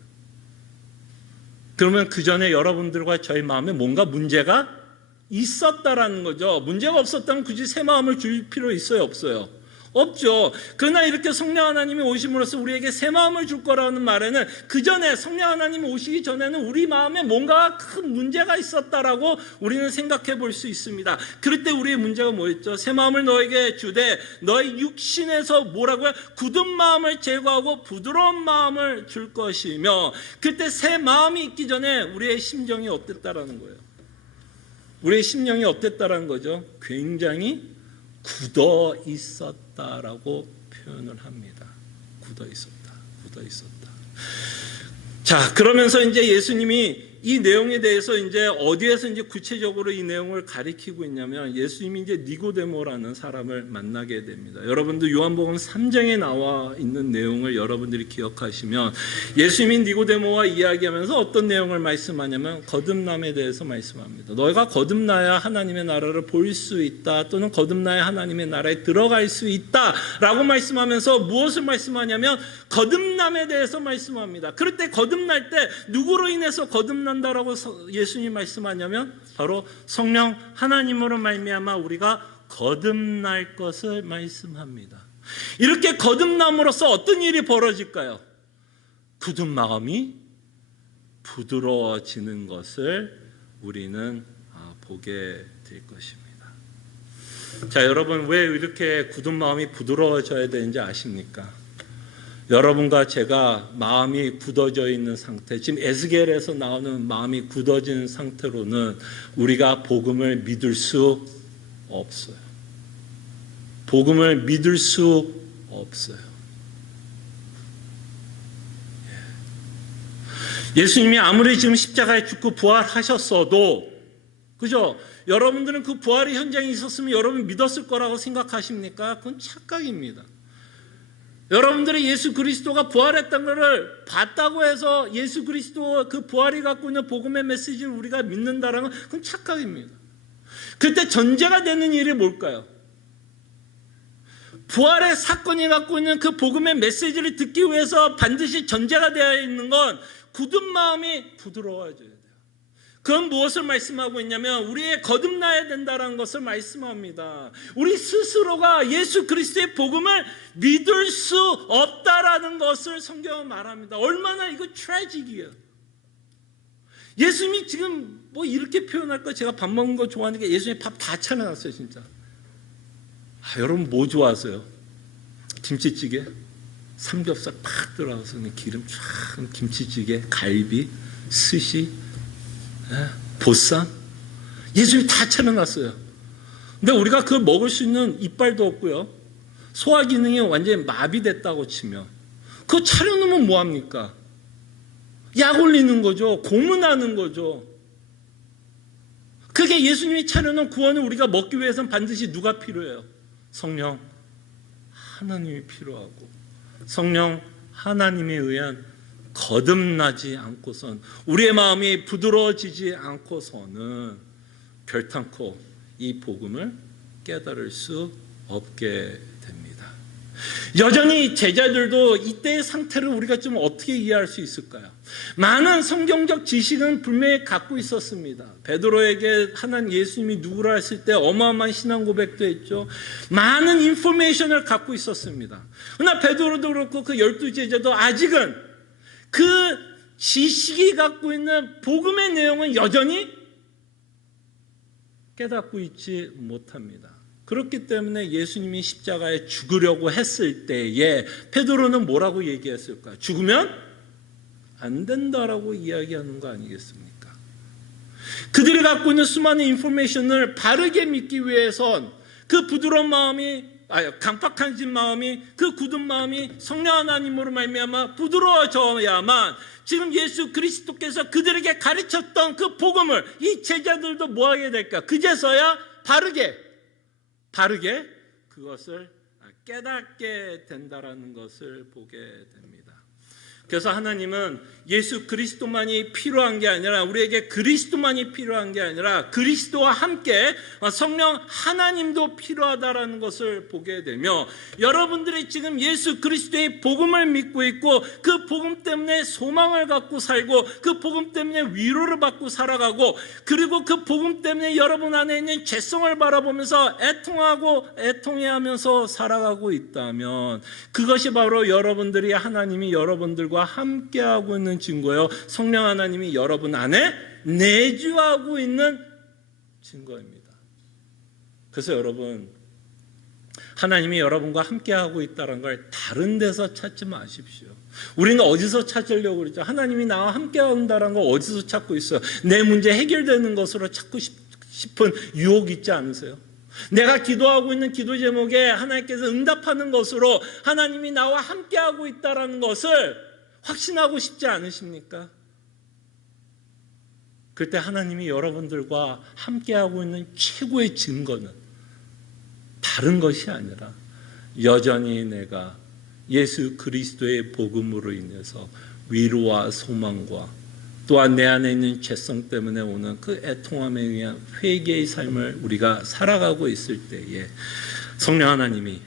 그러면 그 전에 여러분들과 저희 마음에 뭔가 문제가 있었다라는 거죠. 문제가 없었다면 굳이 새 마음을 줄 필요 있어요, 없어요? 없죠. 그러나 이렇게 성령 하나님이 오심으로써 우리에게 새 마음을 줄 거라는 말에는 그 전에 성령 하나님이 오시기 전에는 우리 마음에 뭔가 큰 문제가 있었다라고 우리는 생각해 볼 수 있습니다. 그럴 때 우리의 문제가 뭐였죠? 새 마음을 너에게 주되 너희 육신에서 뭐라고요? 굳은 마음을 제거하고 부드러운 마음을 줄 것이며, 그때 새 마음이 있기 전에 우리의 심정이 어땠다라는 거예요. 우리의 심령이 어땠다라는 거죠? 굉장히 굳어 있었다라고 표현을 합니다. 굳어 있었다. 자, 그러면서 이제 예수님이 이 내용에 대해서 이제 어디에서 이제 구체적으로 이 내용을 가리키고 있냐면, 예수님이 이제 니고데모라는 사람을 만나게 됩니다. 여러분들 요한복음 3장에 나와 있는 내용을 여러분들이 기억하시면, 예수님이 니고데모와 이야기하면서 어떤 내용을 말씀하냐면 거듭남에 대해서 말씀합니다. 너희가 거듭나야 하나님의 나라를 볼 수 있다, 또는 거듭나야 하나님의 나라에 들어갈 수 있다라고 말씀하면서 무엇을 말씀하냐면 거듭남에 대해서 말씀합니다. 그럴 때 거듭날 때 누구로 인해서 거듭난다라고 예수님이 말씀하냐면 바로 성령 하나님으로 말미암아 우리가 거듭날 것을 말씀합니다. 이렇게 거듭남으로써 어떤 일이 벌어질까요? 굳은 마음이 부드러워지는 것을 우리는 보게 될 것입니다. 자, 여러분, 왜 이렇게 굳은 마음이 부드러워져야 되는지 아십니까? 여러분과 제가 마음이 굳어져 있는 상태, 지금 에스겔에서 나오는 마음이 굳어진 상태로는 우리가 복음을 믿을 수 없어요. 복음을 믿을 수 없어요. 예수님이 아무리 지금 십자가에 죽고 부활하셨어도, 그죠? 여러분들은 그 부활의 현장에 있었으면 여러분 믿었을 거라고 생각하십니까? 그건 착각입니다. 여러분들이 예수 그리스도가 부활했던 것을 봤다고 해서 예수 그리스도 그 부활이 갖고 있는 복음의 메시지를 우리가 믿는다라는 건 그건 착각입니다. 그때 전제가 되는 일이 뭘까요? 부활의 사건이 갖고 있는 그 복음의 메시지를 듣기 위해서 반드시 전제가 되어 있는 건 굳은 마음이 부드러워져야 돼요. 그건 무엇을 말씀하고 있냐면 우리의 거듭나야 된다는 것을 말씀합니다. 우리 스스로가 예수 그리스도의 복음을 믿을 수 없다라는 것을 성경은 말합니다. 얼마나 이거 트래지기예요. 예수님이 지금 뭐 이렇게 표현할까? 제가 밥 먹는 거 좋아하니까 예수님이 밥 다 차려놨어요, 진짜. 여러분 뭐 좋아하세요? 김치찌개? 삼겹살 팍 들어가서 기름 쫙, 김치찌개, 갈비, 스시, 보쌈. 예수님이 다 차려놨어요. 근데 우리가 그걸 먹을 수 있는 이빨도 없고요. 소화 기능이 완전히 마비됐다고 치면 그거 차려놓으면 뭐합니까? 약 올리는 거죠. 고문하는 거죠. 그게 예수님이 차려놓은 구원을 우리가 먹기 위해서는 반드시 누가 필요해요? 성령 하나님이 필요하고, 성령 하나님에 의한 거듭나지 않고선, 우리의 마음이 부드러워지지 않고서는 결탄코 이 복음을 깨달을 수 없게 됩니다. 여전히 제자들도 이때의 상태를 우리가 좀 어떻게 이해할 수 있을까요? 많은 성경적 지식은 분명히 갖고 있었습니다. 베드로에게 하나님 예수님이 누구라 했을 때 어마어마한 신앙 고백도 했죠. 많은 인포메이션을 갖고 있었습니다. 그러나 베드로도 그렇고 그 12제자도 아직은 그 지식이 갖고 있는 복음의 내용은 여전히 깨닫고 있지 못합니다. 그렇기 때문에 예수님이 십자가에 죽으려고 했을 때에 베드로는 뭐라고 얘기했을까요? 죽으면 안 된다라고 이야기하는 거 아니겠습니까? 그들이 갖고 있는 수많은 인포메이션을 바르게 믿기 위해선 그 부드러운 마음이, 강팍한 마음이, 그 굳은 마음이 성령 하나님으로 말미암아 부드러워져야만 지금 예수 그리스도께서 그들에게 가르쳤던 그 복음을 이 제자들도 뭐 하게 될까? 그제서야 바르게 그것을 깨닫게 된다라는 것을 보게 됩니다. 그래서 하나님은 예수 그리스도만이 필요한 게 아니라, 우리에게 그리스도만이 필요한 게 아니라 그리스도와 함께 성령 하나님도 필요하다라는 것을 보게 되며, 여러분들이 지금 예수 그리스도의 복음을 믿고 있고 그 복음 때문에 소망을 갖고 살고 그 복음 때문에 위로를 받고 살아가고, 그리고 그 복음 때문에 여러분 안에 있는 죄성을 바라보면서 애통해하면서 살아가고 있다면, 그것이 바로 여러분들이 하나님이 여러분들과 함께하고 있는 증거예요. 성령 하나님이 여러분 안에 내주하고 있는 증거입니다. 그래서 여러분, 하나님이 여러분과 함께하고 있다는 걸 다른 데서 찾지 마십시오. 우리는 어디서 찾으려고 그러죠? 하나님이 나와 함께한다는 걸 어디서 찾고 있어요? 내 문제 해결되는 것으로 찾고 싶은 유혹이 있지 않으세요? 내가 기도하고 있는 기도 제목에 하나님께서 응답하는 것으로 하나님이 나와 함께하고 있다는 것을 확신하고 싶지 않으십니까? 그때 하나님이 여러분들과 함께하고 있는 최고의 증거는 다른 것이 아니라 여전히 내가 예수 그리스도의 복음으로 인해서 위로와 소망과 또한 내 안에 있는 죄성 때문에 오는 그 애통함에 의한 회개의 삶을 우리가 살아가고 있을 때에 성령 하나님이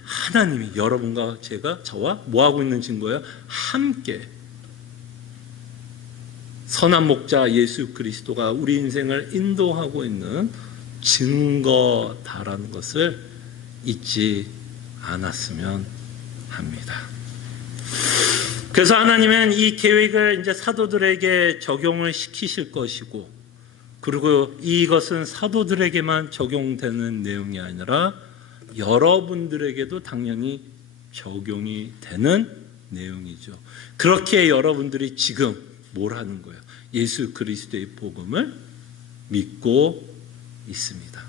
여러분과 저와 뭐하고 있는 증거예요? 함께 선한 목자 예수 그리스도가 우리 인생을 인도하고 있는 증거다라는 것을 잊지 않았으면 합니다. 그래서 하나님은 이 계획을 이제 사도들에게 적용을 시키실 것이고, 그리고 이것은 사도들에게만 적용되는 내용이 아니라 여러분들에게도 당연히 적용이 되는 내용이죠. 그렇게 여러분들이 지금 뭘 하는 거예요? 예수 그리스도의 복음을 믿고 있습니다.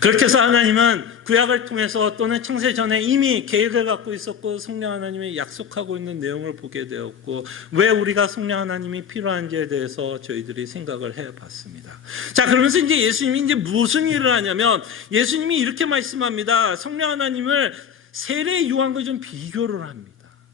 그렇게 해서 하나님은 구약을 통해서 또는 창세 전에 이미 계획을 갖고 있었고 성령 하나님이 약속하고 있는 내용을 보게 되었고, 왜 우리가 성령 하나님이 필요한지에 대해서 저희들이 생각을 해봤습니다. 자, 그러면서 이제 예수님이 이제 무슨 일을 하냐면, 예수님이 이렇게 말씀합니다. 성령 하나님을 세례 요한과 좀 비교를 합니다.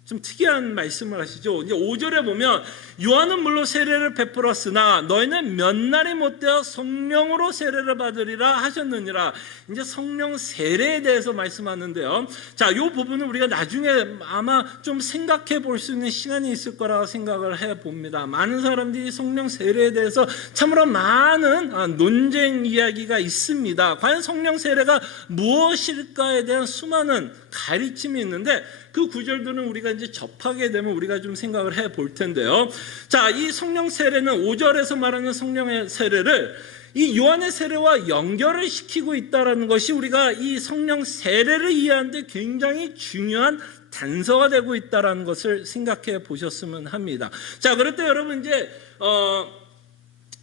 좀 특이한 말씀을 하시죠. 이제 5절에 보면 요한은 물로 세례를 베풀었으나 너희는 몇 날이 못되어 성령으로 세례를 받으리라 하셨느니라. 이제 성령 세례에 대해서 말씀하는데요. 자, 이 부분은 우리가 나중에 아마 좀 생각해 볼 수 있는 시간이 있을 거라고 생각을 해 봅니다. 많은 사람들이 성령 세례에 대해서 참으로 많은 논쟁 이야기가 있습니다. 과연 성령 세례가 무엇일까에 대한 수많은 가르침이 있는데 그 구절들은 우리가 이제 접하게 되면 우리가 좀 생각을 해 볼 텐데요. 자, 이 성령 세례는 5절에서 말하는 성령의 세례를 이 요한의 세례와 연결을 시키고 있다는 것이 우리가 이 성령 세례를 이해하는데 굉장히 중요한 단서가 되고 있다는 것을 생각해 보셨으면 합니다. 자, 그럴 때 여러분 이제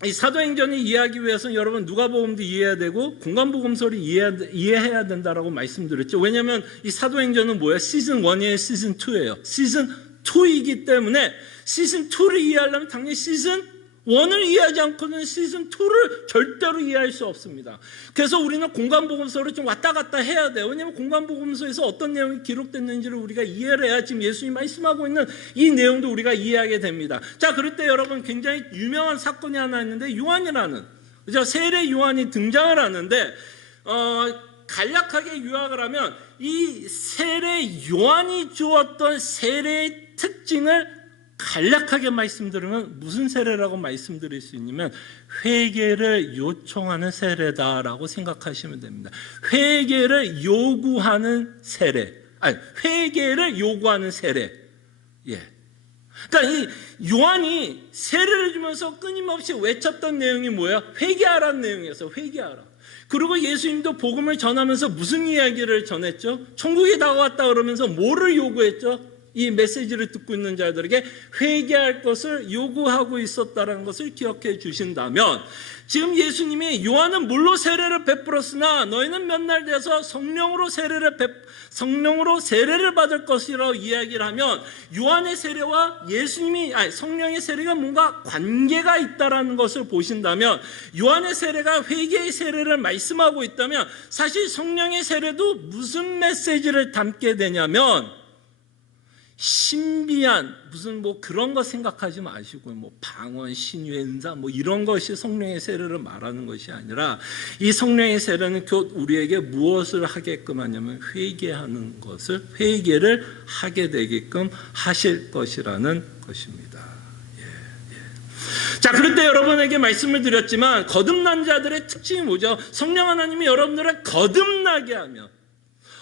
이 사도행전을 이해하기 위해서는 여러분 누가복음도 이해해야 되고 공간복음서를 이해해야 된다라고 말씀드렸죠. 왜냐하면 이 사도행전은 뭐예요? 시즌 1이에요, 시즌 2예요. 시즌 2이기 때문에 시즌 2를 이해하려면 당연히 시즌 1을 이해하지 않고는 시즌 2를 절대로 이해할 수 없습니다. 그래서 우리는 공간복음서를 좀 왔다 갔다 해야 돼요. 왜냐하면 공간복음서에서 어떤 내용이 기록됐는지를 우리가 이해를 해야 지금 예수님이 말씀하고 있는 이 내용도 우리가 이해하게 됩니다. 자, 그럴 때 여러분 굉장히 유명한 사건이 하나 있는데 요한이라는, 그죠? 세례 요한이 등장을 하는데 간략하게 요약을 하면 이 세례 요한이 주었던 세례의 특징을 간략하게 말씀드리면 무슨 세례라고 말씀드릴 수 있냐면 회개를 요청하는 세례다라고 생각하시면 됩니다. 회개를 요구하는 세례. 아니, 회개를 요구하는 세례. 예. 그러니까 이 요한이 세례를 주면서 끊임없이 외쳤던 내용이 뭐예요? 회개하라는 내용이었어요. 회개하라. 그리고 예수님도 복음을 전하면서 무슨 이야기를 전했죠? 천국이 다가왔다 그러면서 뭐를 요구했죠? 이 메시지를 듣고 있는 자들에게 회개할 것을 요구하고 있었다는 것을 기억해 주신다면 지금 예수님이 요한은 물로 세례를 베풀었으나 너희는 몇 날 돼서 성령으로 세례를 받을 것이라고 이야기를 하면 요한의 세례와 성령의 세례가 뭔가 관계가 있다라는 것을 보신다면 요한의 세례가 회개의 세례를 말씀하고 있다면 사실 성령의 세례도 무슨 메시지를 담게 되냐면 신비한 무슨 그런 거 생각하지 마시고 방언, 신유의 은사 이런 것이 성령의 세례를 말하는 것이 아니라 이 성령의 세례는 곧 우리에게 무엇을 하게끔 하냐면 회개하는 것을 회개를 하게 되게끔 하실 것이라는 것입니다. 자, 그럴 때 여러분에게 말씀을 드렸지만 거듭난 자들의 특징이 뭐죠? 성령 하나님이 여러분들을 거듭나게 하면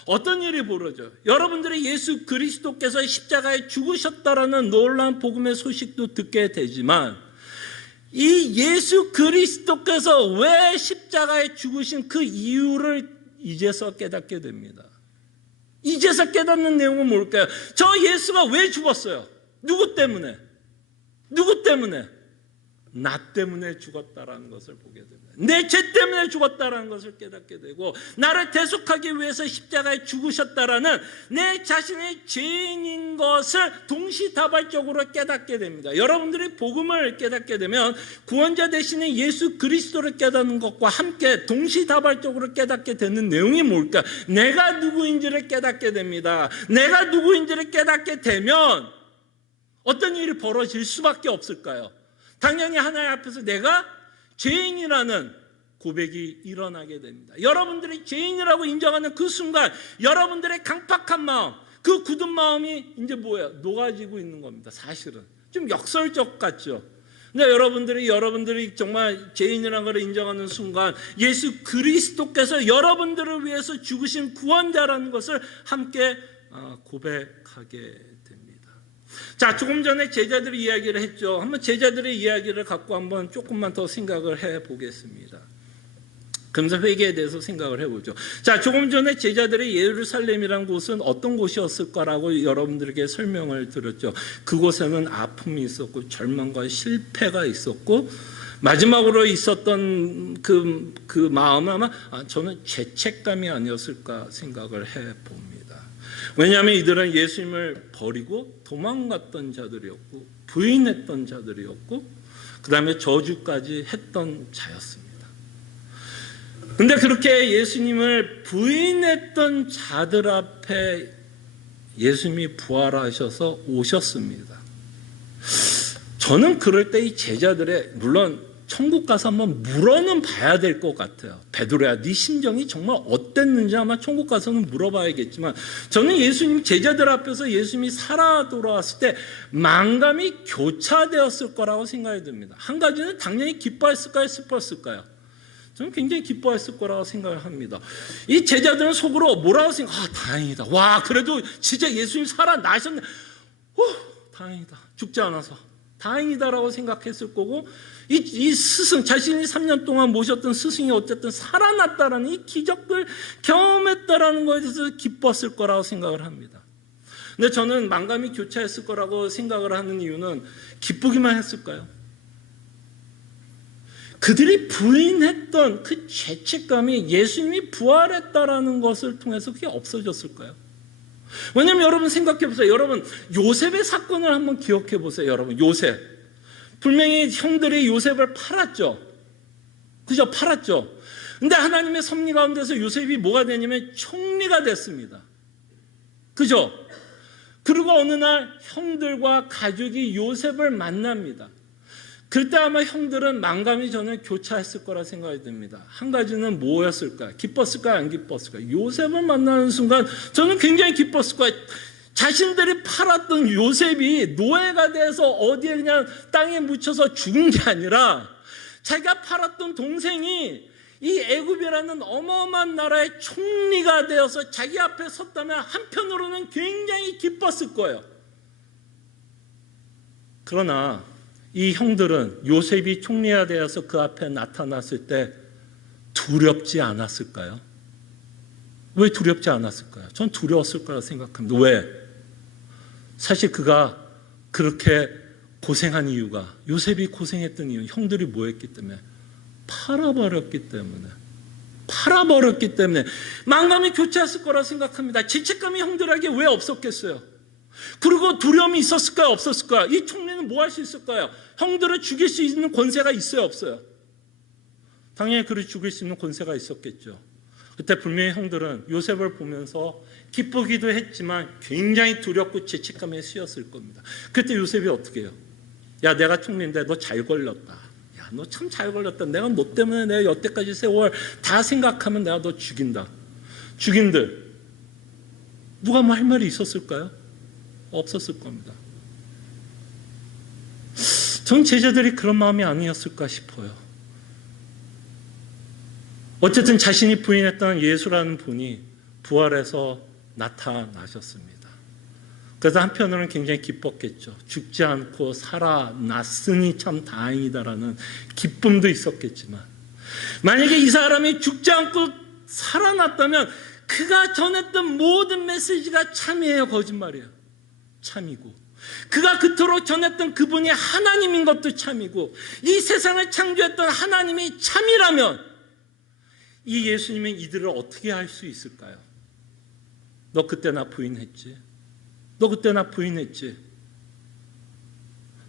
어떤 일이 벌어져요? 여러분들이 예수 그리스도께서 십자가에 죽으셨다라는 놀라운 복음의 소식도 듣게 되지만 이 예수 그리스도께서 왜 십자가에 죽으신 그 이유를 이제서 깨닫게 됩니다. 이제서 깨닫는 내용은 뭘까요? 저 예수가 왜 죽었어요? 누구 때문에? 누구 때문에? 나 때문에 죽었다라는 것을 보게 됩니다. 내 죄 때문에 죽었다라는 것을 깨닫게 되고 나를 대속하기 위해서 십자가에 죽으셨다라는 내 자신의 죄인인 것을 동시다발적으로 깨닫게 됩니다. 여러분들이 복음을 깨닫게 되면 구원자 되시는 예수 그리스도를 깨닫는 것과 함께 동시다발적으로 깨닫게 되는 내용이 뭘까? 내가 누구인지를 깨닫게 됩니다. 내가 누구인지를 깨닫게 되면 어떤 일이 벌어질 수밖에 없을까요? 당연히 하나님 앞에서 내가 죄인이라는 고백이 일어나게 됩니다. 여러분들이 죄인이라고 인정하는 그 순간 여러분들의 강팍한 마음, 그 굳은 마음이 이제 뭐예요? 녹아지고 있는 겁니다. 사실은 좀 역설적 같죠. 근데 여러분들이 정말 죄인이라는 걸 인정하는 순간 예수 그리스도께서 여러분들을 위해서 죽으신 구원자라는 것을 함께 고백하게 됩니다. 자, 조금 전에 제자들의 이야기를 했죠. 한번 제자들의 이야기를 갖고 한번 조금만 더 생각을 해보겠습니다. 그러면서 회개에 대해서 생각을 해보죠. 자, 조금 전에 제자들의 예루살렘이라는 곳은 어떤 곳이었을까라고 여러분들에게 설명을 드렸죠. 그곳에는 아픔이 있었고 절망과 실패가 있었고 마지막으로 있었던 그 마음은 아마 저는 죄책감이 아니었을까 생각을 해봅니다. 왜냐하면 이들은 예수님을 버리고 도망갔던 자들이었고 부인했던 자들이었고 그 다음에 저주까지 했던 자였습니다. 그런데 그렇게 예수님을 부인했던 자들 앞에 예수님이 부활하셔서 오셨습니다. 저는 그럴 때 이 제자들의, 물론 천국 가서 한번 물어는 봐야 될 것 같아요. 베드로야, 네 심정이 정말 어땠는지 아마 천국 가서는 물어봐야겠지만, 저는 예수님 제자들 앞에서 예수님이 살아 돌아왔을 때 만감이 교차되었을 거라고 생각이 듭니다. 한 가지는 당연히 기뻐했을까요, 슬펐을까요? 저는 굉장히 기뻐했을 거라고 생각을 합니다. 이 제자들은 속으로 뭐라고 생각해요? 다행이다. 와, 그래도 진짜 예수님 살아나셨네. 다행이다. 죽지 않아서. 다행이다라고 생각했을 거고, 이 스승, 자신이 3년 동안 모셨던 스승이 어쨌든 살아났다라는 이 기적을 경험했다라는 것에 대해서 기뻤을 거라고 생각을 합니다. 근데 저는 만감이 교차했을 거라고 생각을 하는 이유는 기쁘기만 했을까요? 그들이 부인했던 그 죄책감이 예수님이 부활했다라는 것을 통해서 그게 없어졌을까요? 왜냐하면 여러분 생각해 보세요. 여러분 요셉의 사건을 한번 기억해 보세요. 여러분 요셉, 분명히 형들이 요셉을 팔았죠. 그죠? 팔았죠. 근데 하나님의 섭리 가운데서 요셉이 뭐가 되냐면 총리가 됐습니다. 그죠? 그리고 어느 날 형들과 가족이 요셉을 만납니다. 그때 아마 형들은 만감이 저는 교차했을 거라 생각이 듭니다. 한 가지는 뭐였을까요? 기뻤을까요? 안 기뻤을까요? 요셉을 만나는 순간 저는 굉장히 기뻤을 거예요. 자신들이 팔았던 요셉이 노예가 돼서 어디에 그냥 땅에 묻혀서 죽은 게 아니라 자기가 팔았던 동생이 이 애굽이라는 어마어마한 나라의 총리가 되어서 자기 앞에 섰다면 한편으로는 굉장히 기뻤을 거예요. 그러나 이 형들은 요셉이 총리가 되어서 그 앞에 나타났을 때 두렵지 않았을까요? 왜 두렵지 않았을까요? 전 두려웠을 거라고 생각합니다. 왜? 사실 그가 그렇게 고생한 이유가, 요셉이 고생했던 이유, 형들이 뭐 했기 때문에? 팔아버렸기 때문에 만감이 교차했을 거라 생각합니다. 죄책감이 형들에게 왜 없었겠어요? 그리고 두려움이 있었을까요? 없었을까요? 이 총리는 뭐 할 수 있을까요? 형들을 죽일 수 있는 권세가 있어요? 없어요? 당연히 그를 죽일 수 있는 권세가 있었겠죠. 그때 분명히 형들은 요셉을 보면서 기쁘기도 했지만 굉장히 두렵고 죄책감에 쓰였을 겁니다. 그때 요셉이 어떻게 해요? 야, 내가 총리인데 너 잘 걸렸다. 야, 너 참 잘 걸렸다. 내가 너 때문에 내가 여태까지 세월 다 생각하면 내가 너 죽인다. 죽인들 누가 뭐 할 말이 있었을까요? 없었을 겁니다. 전 제자들이 그런 마음이 아니었을까 싶어요. 어쨌든 자신이 부인했던 예수라는 분이 부활해서 나타나셨습니다. 그래서 한편으로는 굉장히 기뻤겠죠. 죽지 않고 살아났으니 참 다행이다라는 기쁨도 있었겠지만, 만약에 이 사람이 죽지 않고 살아났다면 그가 전했던 모든 메시지가 참이에요, 거짓말이에요? 참이고, 그가 그토록 전했던 그분이 하나님인 것도 참이고, 이 세상을 창조했던 하나님이 참이라면 이 예수님은 이들을 어떻게 할 수 있을까요? 너 그때 나 부인했지? 너 그때 나 부인했지?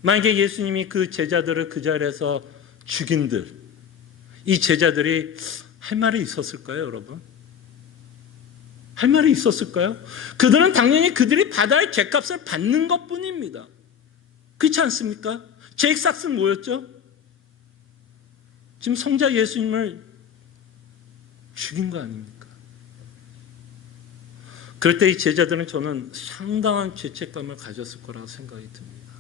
만약에 예수님이 그 제자들을 그 자리에서 죽인들, 이 제자들이 할 말이 있었을까요, 여러분? 할 말이 있었을까요? 그들은 당연히 그들이 받아야 할 죄값을 받는 것뿐입니다. 그렇지 않습니까? 죄값은 뭐였죠? 지금 성자 예수님을 죽인 거 아닙니까? 그럴 때 이 제자들은 저는 상당한 죄책감을 가졌을 거라고 생각이 듭니다.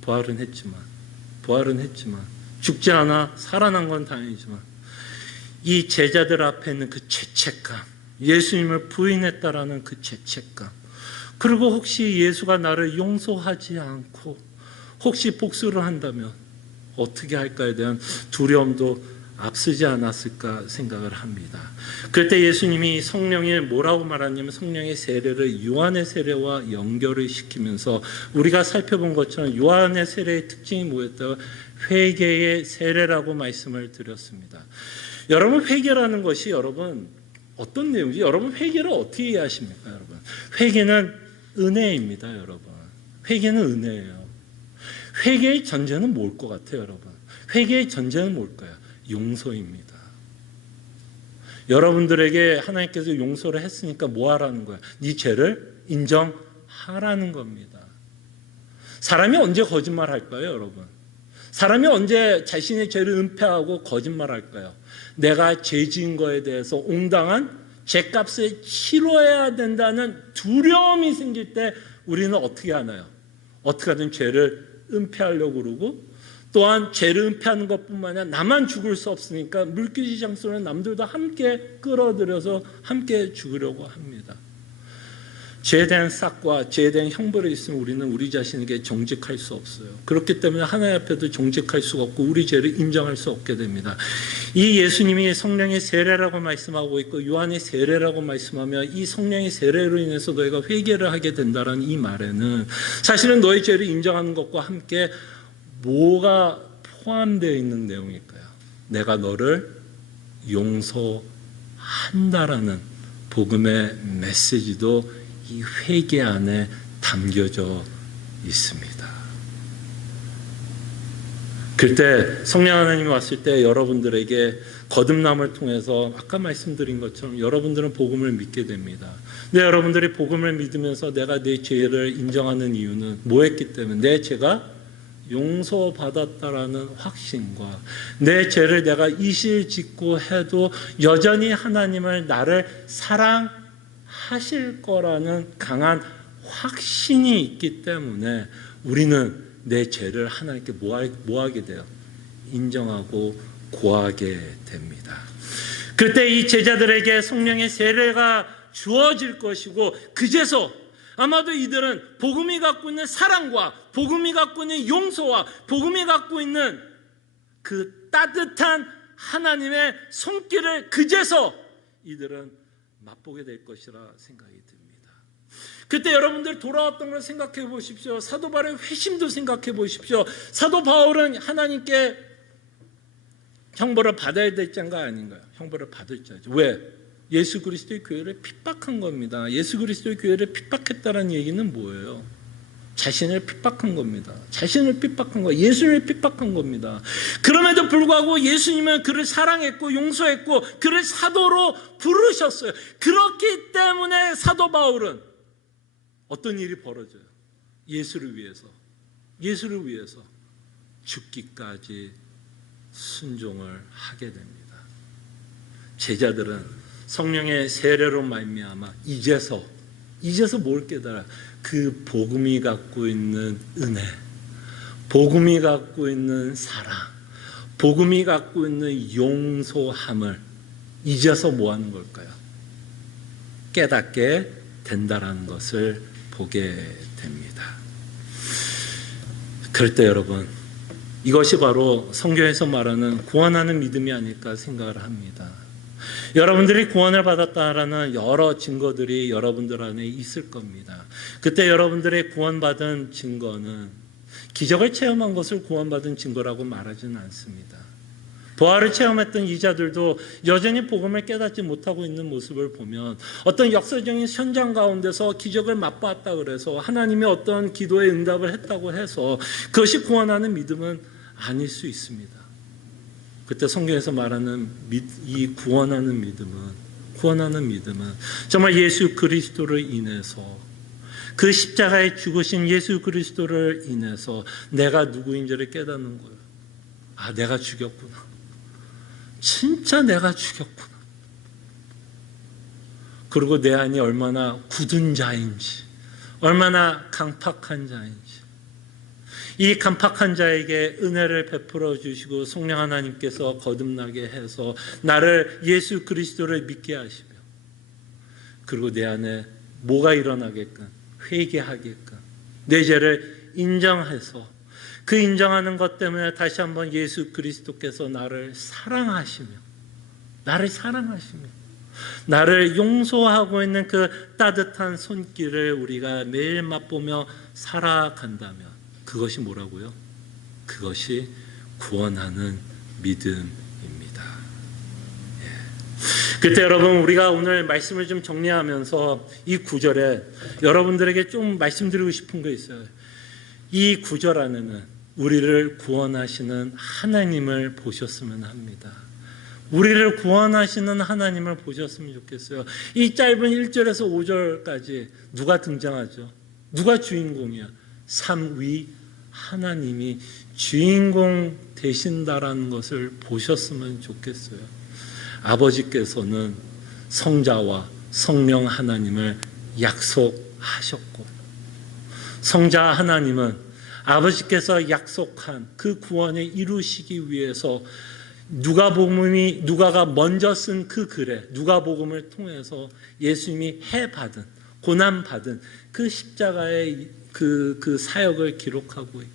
부활은 했지만 죽지 않아 살아난 건 다행이지만 이 제자들 앞에 있는 그 죄책감, 예수님을 부인했다라는 그 죄책감, 그리고 혹시 예수가 나를 용서하지 않고 혹시 복수를 한다면 어떻게 할까에 대한 두려움도 앞서지 않았을까 생각을 합니다. 그럴 때 예수님이 성령에 뭐라고 말하냐면 성령의 세례를 요한의 세례와 연결을 시키면서 우리가 살펴본 것처럼 요한의 세례의 특징이 뭐였다고? 회개의 세례라고 말씀을 드렸습니다. 여러분, 회개라는 것이 여러분 어떤 내용이지? 여러분 회개를 어떻게 이해하십니까? 여러분, 회개는 은혜입니다. 여러분, 회개는 은혜예요. 회개의 전제는 뭘 것 같아요? 여러분, 회개의 전제는 뭘까요? 용서입니다. 여러분들에게 하나님께서 용서를 했으니까 뭐 하라는 거야? 네 죄를 인정하라는 겁니다. 사람이 언제 거짓말 할까요, 여러분? 사람이 언제 자신의 죄를 은폐하고 거짓말 할까요? 내가 죄 지은 거에 대해서 온당한 죄값을 치러야 된다는 두려움이 생길 때 우리는 어떻게 하나요? 어떻게 하든 죄를 은폐하려고 그러고, 또한 죄를 은폐하는 것뿐만 아니라 나만 죽을 수 없으니까 물귀지 장소는 남들도 함께 끌어들여서 함께 죽으려고 합니다. 죄에 대한 싹과 죄에 대한 형벌이 있으면 우리는 우리 자신에게 정직할 수 없어요. 그렇기 때문에 하나님 앞에도 정직할 수가 없고 우리 죄를 인정할 수 없게 됩니다. 이 예수님이 성령의 세례라고 말씀하고 있고 요한의 세례라고 말씀하며 이 성령의 세례로 인해서 너희가 회개를 하게 된다는 이 말에는 사실은 너의 죄를 인정하는 것과 함께 뭐가 포함되어 있는 내용일까요? 내가 너를 용서한다라는 복음의 메시지도 이 회개 안에 담겨져 있습니다. 그때 성령 하나님이 왔을 때 여러분들에게 거듭남을 통해서 아까 말씀드린 것처럼 여러분들은 복음을 믿게 됩니다. 근데 여러분들이 복음을 믿으면서 내가 내 죄를 인정하는 이유는 뭐였기 때문에 내 죄가 용서받았다라는 확신과 내 죄를 내가 이실직고 해도 여전히 하나님을 나를 사랑하실 거라는 강한 확신이 있기 때문에 우리는 내 죄를 하나님께 뭐하게 돼요? 인정하고 고하게 됩니다. 그때 이 제자들에게 성령의 세례가 주어질 것이고 그제서 아마도 이들은 복음이 갖고 있는 사랑과 복음이 갖고 있는 용서와 복음이 갖고 있는 그 따뜻한 하나님의 손길을 그제서 이들은 맛보게 될 것이라 생각이 듭니다. 그때 여러분들 돌아왔던 걸 생각해 보십시오. 사도 바울의 회심도 생각해 보십시오. 사도 바울은 하나님께 형벌을 받아야 될 자인가 아닌가요? 형벌을 받을 자죠. 왜? 예수 그리스도의 교회를 핍박한 겁니다. 예수 그리스도의 교회를 핍박했다는 얘기는 뭐예요? 자신을 핍박한 겁니다. 자신을 핍박한 거예요. 예수를 핍박한 겁니다. 그럼에도 불구하고 예수님은 그를 사랑했고 용서했고 그를 사도로 부르셨어요. 그렇기 때문에 사도 바울은 어떤 일이 벌어져요? 예수를 위해서 죽기까지 순종을 하게 됩니다. 제자들은 성령의 세례로 말미암아 이제서 뭘 깨달아요? 그 복음이 갖고 있는 은혜, 복음이 갖고 있는 사랑, 복음이 갖고 있는 용서함을 이제서 뭐 하는 걸까요? 깨닫게 된다라는 것을 보게 됩니다. 그럴 때 여러분, 이것이 바로 성경에서 말하는 구원하는 믿음이 아닐까 생각을 합니다. 여러분들이 구원을 받았다라는 여러 증거들이 여러분들 안에 있을 겁니다. 그때 여러분들의 구원받은 증거는 기적을 체험한 것을 구원받은 증거라고 말하지는 않습니다. 부활을 체험했던 이자들도 여전히 복음을 깨닫지 못하고 있는 모습을 보면 어떤 역사적인 현장 가운데서 기적을 맛봤다 그래서 하나님이 어떤 기도에 응답을 했다고 해서 그것이 구원하는 믿음은 아닐 수 있습니다. 그때 성경에서 말하는 이 구원하는 믿음은 정말 예수 그리스도를 인해서 그 십자가에 죽으신 예수 그리스도를 인해서 내가 누구인지를 깨닫는 거예요. 아, 내가 죽였구나. 진짜 내가 죽였구나. 그리고 내 안이 얼마나 굳은 자인지, 얼마나 강팍한 자인지, 이 간팍한 자에게 은혜를 베풀어 주시고 성령 하나님께서 거듭나게 해서 나를 예수 그리스도를 믿게 하시며 그리고 내 안에 뭐가 일어나게끔 회개하게끔 내 죄를 인정해서 그 인정하는 것 때문에 다시 한번 예수 그리스도께서 나를 사랑하시며 나를 용서하고 있는 그 따뜻한 손길을 우리가 매일 맛보며 살아간다면 그것이 뭐라고요? 그것이 구원하는 믿음입니다. 그때 여러분 우리가 오늘 말씀을 좀 정리하면서 이 구절에 여러분들에게 좀 말씀드리고 싶은 거 있어요. 이 구절 안에는 우리를 구원하시는 하나님을 보셨으면 합니다. 우리를 구원하시는 하나님을 보셨으면 좋겠어요. 이 짧은 1절에서 5절까지 누가 등장하죠? 누가 주인공이야? 삼위 하나님이 주인공 되신다라는 것을 보셨으면 좋겠어요. 아버지께서는 성자와 성령 하나님을 약속하셨고, 성자 하나님은 아버지께서 약속한 그 구원을 이루시기 위해서 누가가 먼저 쓴 그 글에, 누가복음을 통해서 예수님이 해받은, 고난받은 그 십자가의 그 사역을 기록하고 있고,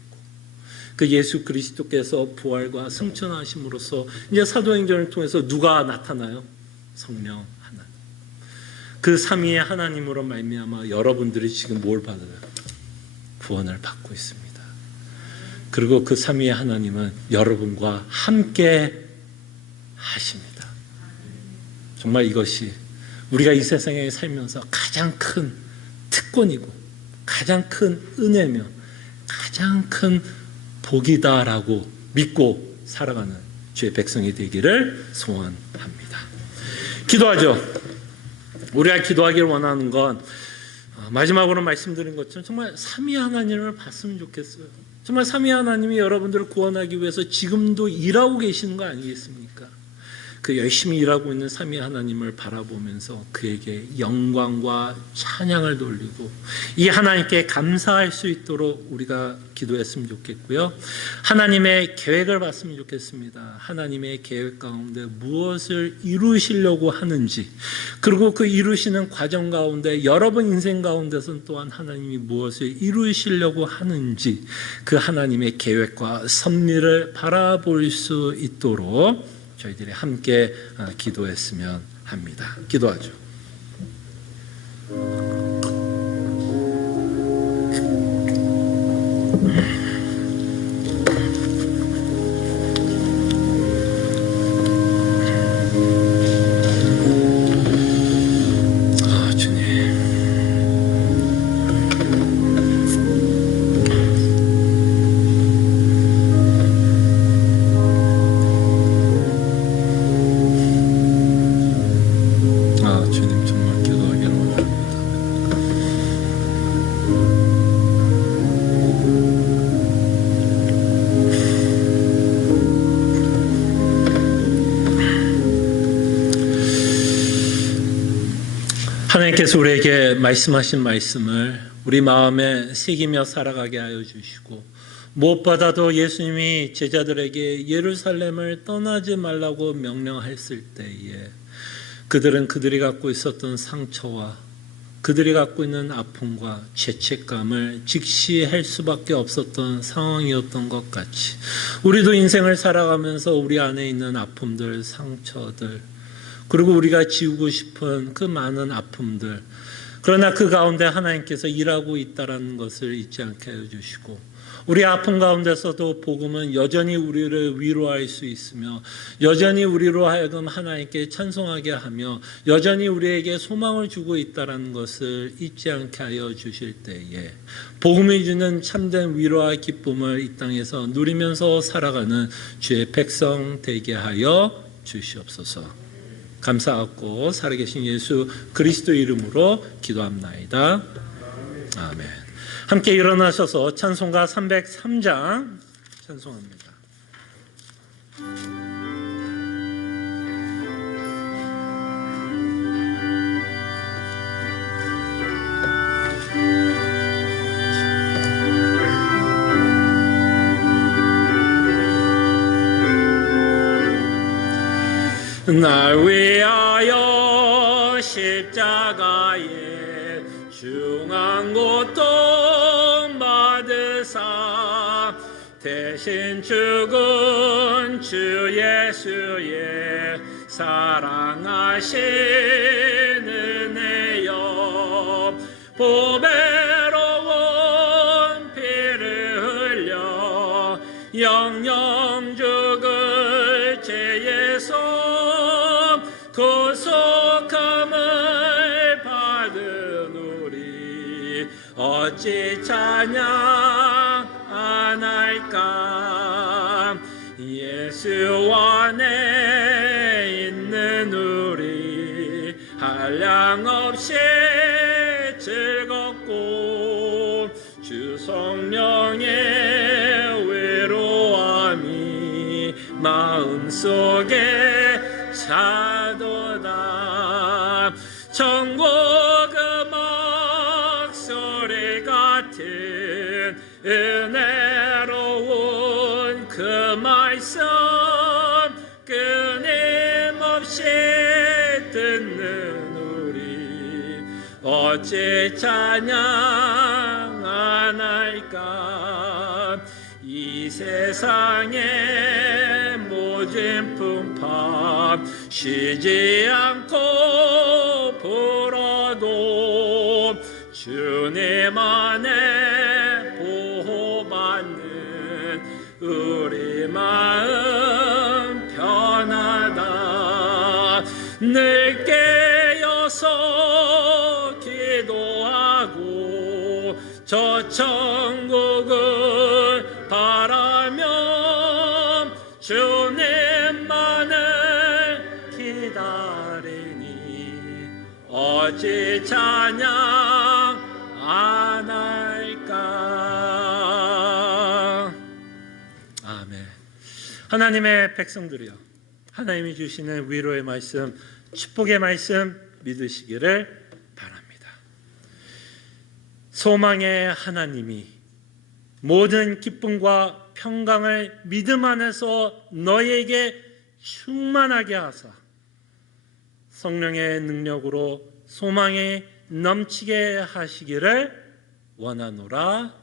그 예수 그리스도께서 부활과 승천하심으로써 이제 사도행전을 통해서 누가 나타나요? 성령 하나님. 그 삼위의 하나님으로 말미암아 여러분들이 지금 뭘 받아요? 구원을 받고 있습니다. 그리고 그 삼위의 하나님은 여러분과 함께 하십니다. 정말 이것이 우리가 이 세상에 살면서 가장 큰 특권이고 가장 큰 은혜며 가장 큰 복이다라고 믿고 살아가는 주의 백성이 되기를 소원합니다. 기도하죠. 우리가 기도하기를 원하는 건 마지막으로 말씀드린 것처럼 정말 삼위 하나님을 봤으면 좋겠어요. 정말 삼위 하나님이 여러분들을 구원하기 위해서 지금도 일하고 계시는 거 아니겠습니까? 그 열심히 일하고 있는 삼위 하나님을 바라보면서 그에게 영광과 찬양을 돌리고 이 하나님께 감사할 수 있도록 우리가 기도했으면 좋겠고요. 하나님의 계획을 봤으면 좋겠습니다. 하나님의 계획 가운데 무엇을 이루시려고 하는지, 그리고 그 이루시는 과정 가운데 여러분 인생 가운데서는 또한 하나님이 무엇을 이루시려고 하는지 그 하나님의 계획과 섭리를 바라볼 수 있도록 저희들이 함께 기도했으면 합니다. 기도하죠. 하나님께서 우리에게 말씀하신 말씀을 우리 마음에 새기며 살아가게 하여 주시고, 무엇보다도 예수님이 제자들에게 예루살렘을 떠나지 말라고 명령했을 때에 그들은 그들이 갖고 있었던 상처와 그들이 갖고 있는 아픔과 죄책감을 직시할 수밖에 없었던 상황이었던 것 같이 우리도 인생을 살아가면서 우리 안에 있는 아픔들, 상처들, 그리고 우리가 지우고 싶은 그 많은 아픔들, 그러나 그 가운데 하나님께서 일하고 있다는 것을 잊지 않게 해주시고, 우리 아픔 가운데서도 복음은 여전히 우리를 위로할 수 있으며 여전히 우리로 하여금 하나님께 찬송하게 하며 여전히 우리에게 소망을 주고 있다는 것을 잊지 않게 하여 주실 때에 복음이 주는 참된 위로와 기쁨을 이 땅에서 누리면서 살아가는 주의 백성 되게 하여 주시옵소서. 감사하고 살아계신 예수 그리스도 이름으로 기도합나이다. 아멘. 함께 일어나셔서 찬송가 303장 찬송합니다. 날 위하여 십자가에 중한 고통 받으사 대신 죽은 주 예수의 사랑하신 은혜여 보배로운 피를 흘려 영영 죽을 죄에서 구속함을 받은 우리 어찌 찬양 안 할까. 예수와 내 한량없이 즐겁고 주 성령의 외로움이 마음속에 차도다. 천국 음악소리 같은 은혜로운 그 말씀 끊임없이 듣는 우리 어찌 찬양 안 할까. 이 세상의 모진 풍파 쉬지 않고 불어도 주님 안에 보호받는 우리 마음 편하다. 늘 깨어서 기도하고 저 천국을 바라며 주님만을 기다리니 어찌 찬양 안 할까. 아멘. 하나님의 백성들이여, 하나님이 주시는 위로의 말씀, 축복의 말씀 믿으시기를 바랍니다. 소망의 하나님이 모든 기쁨과 평강을 믿음 안에서 너희에게 충만하게 하사 성령의 능력으로 소망에 넘치게 하시기를 원하노라.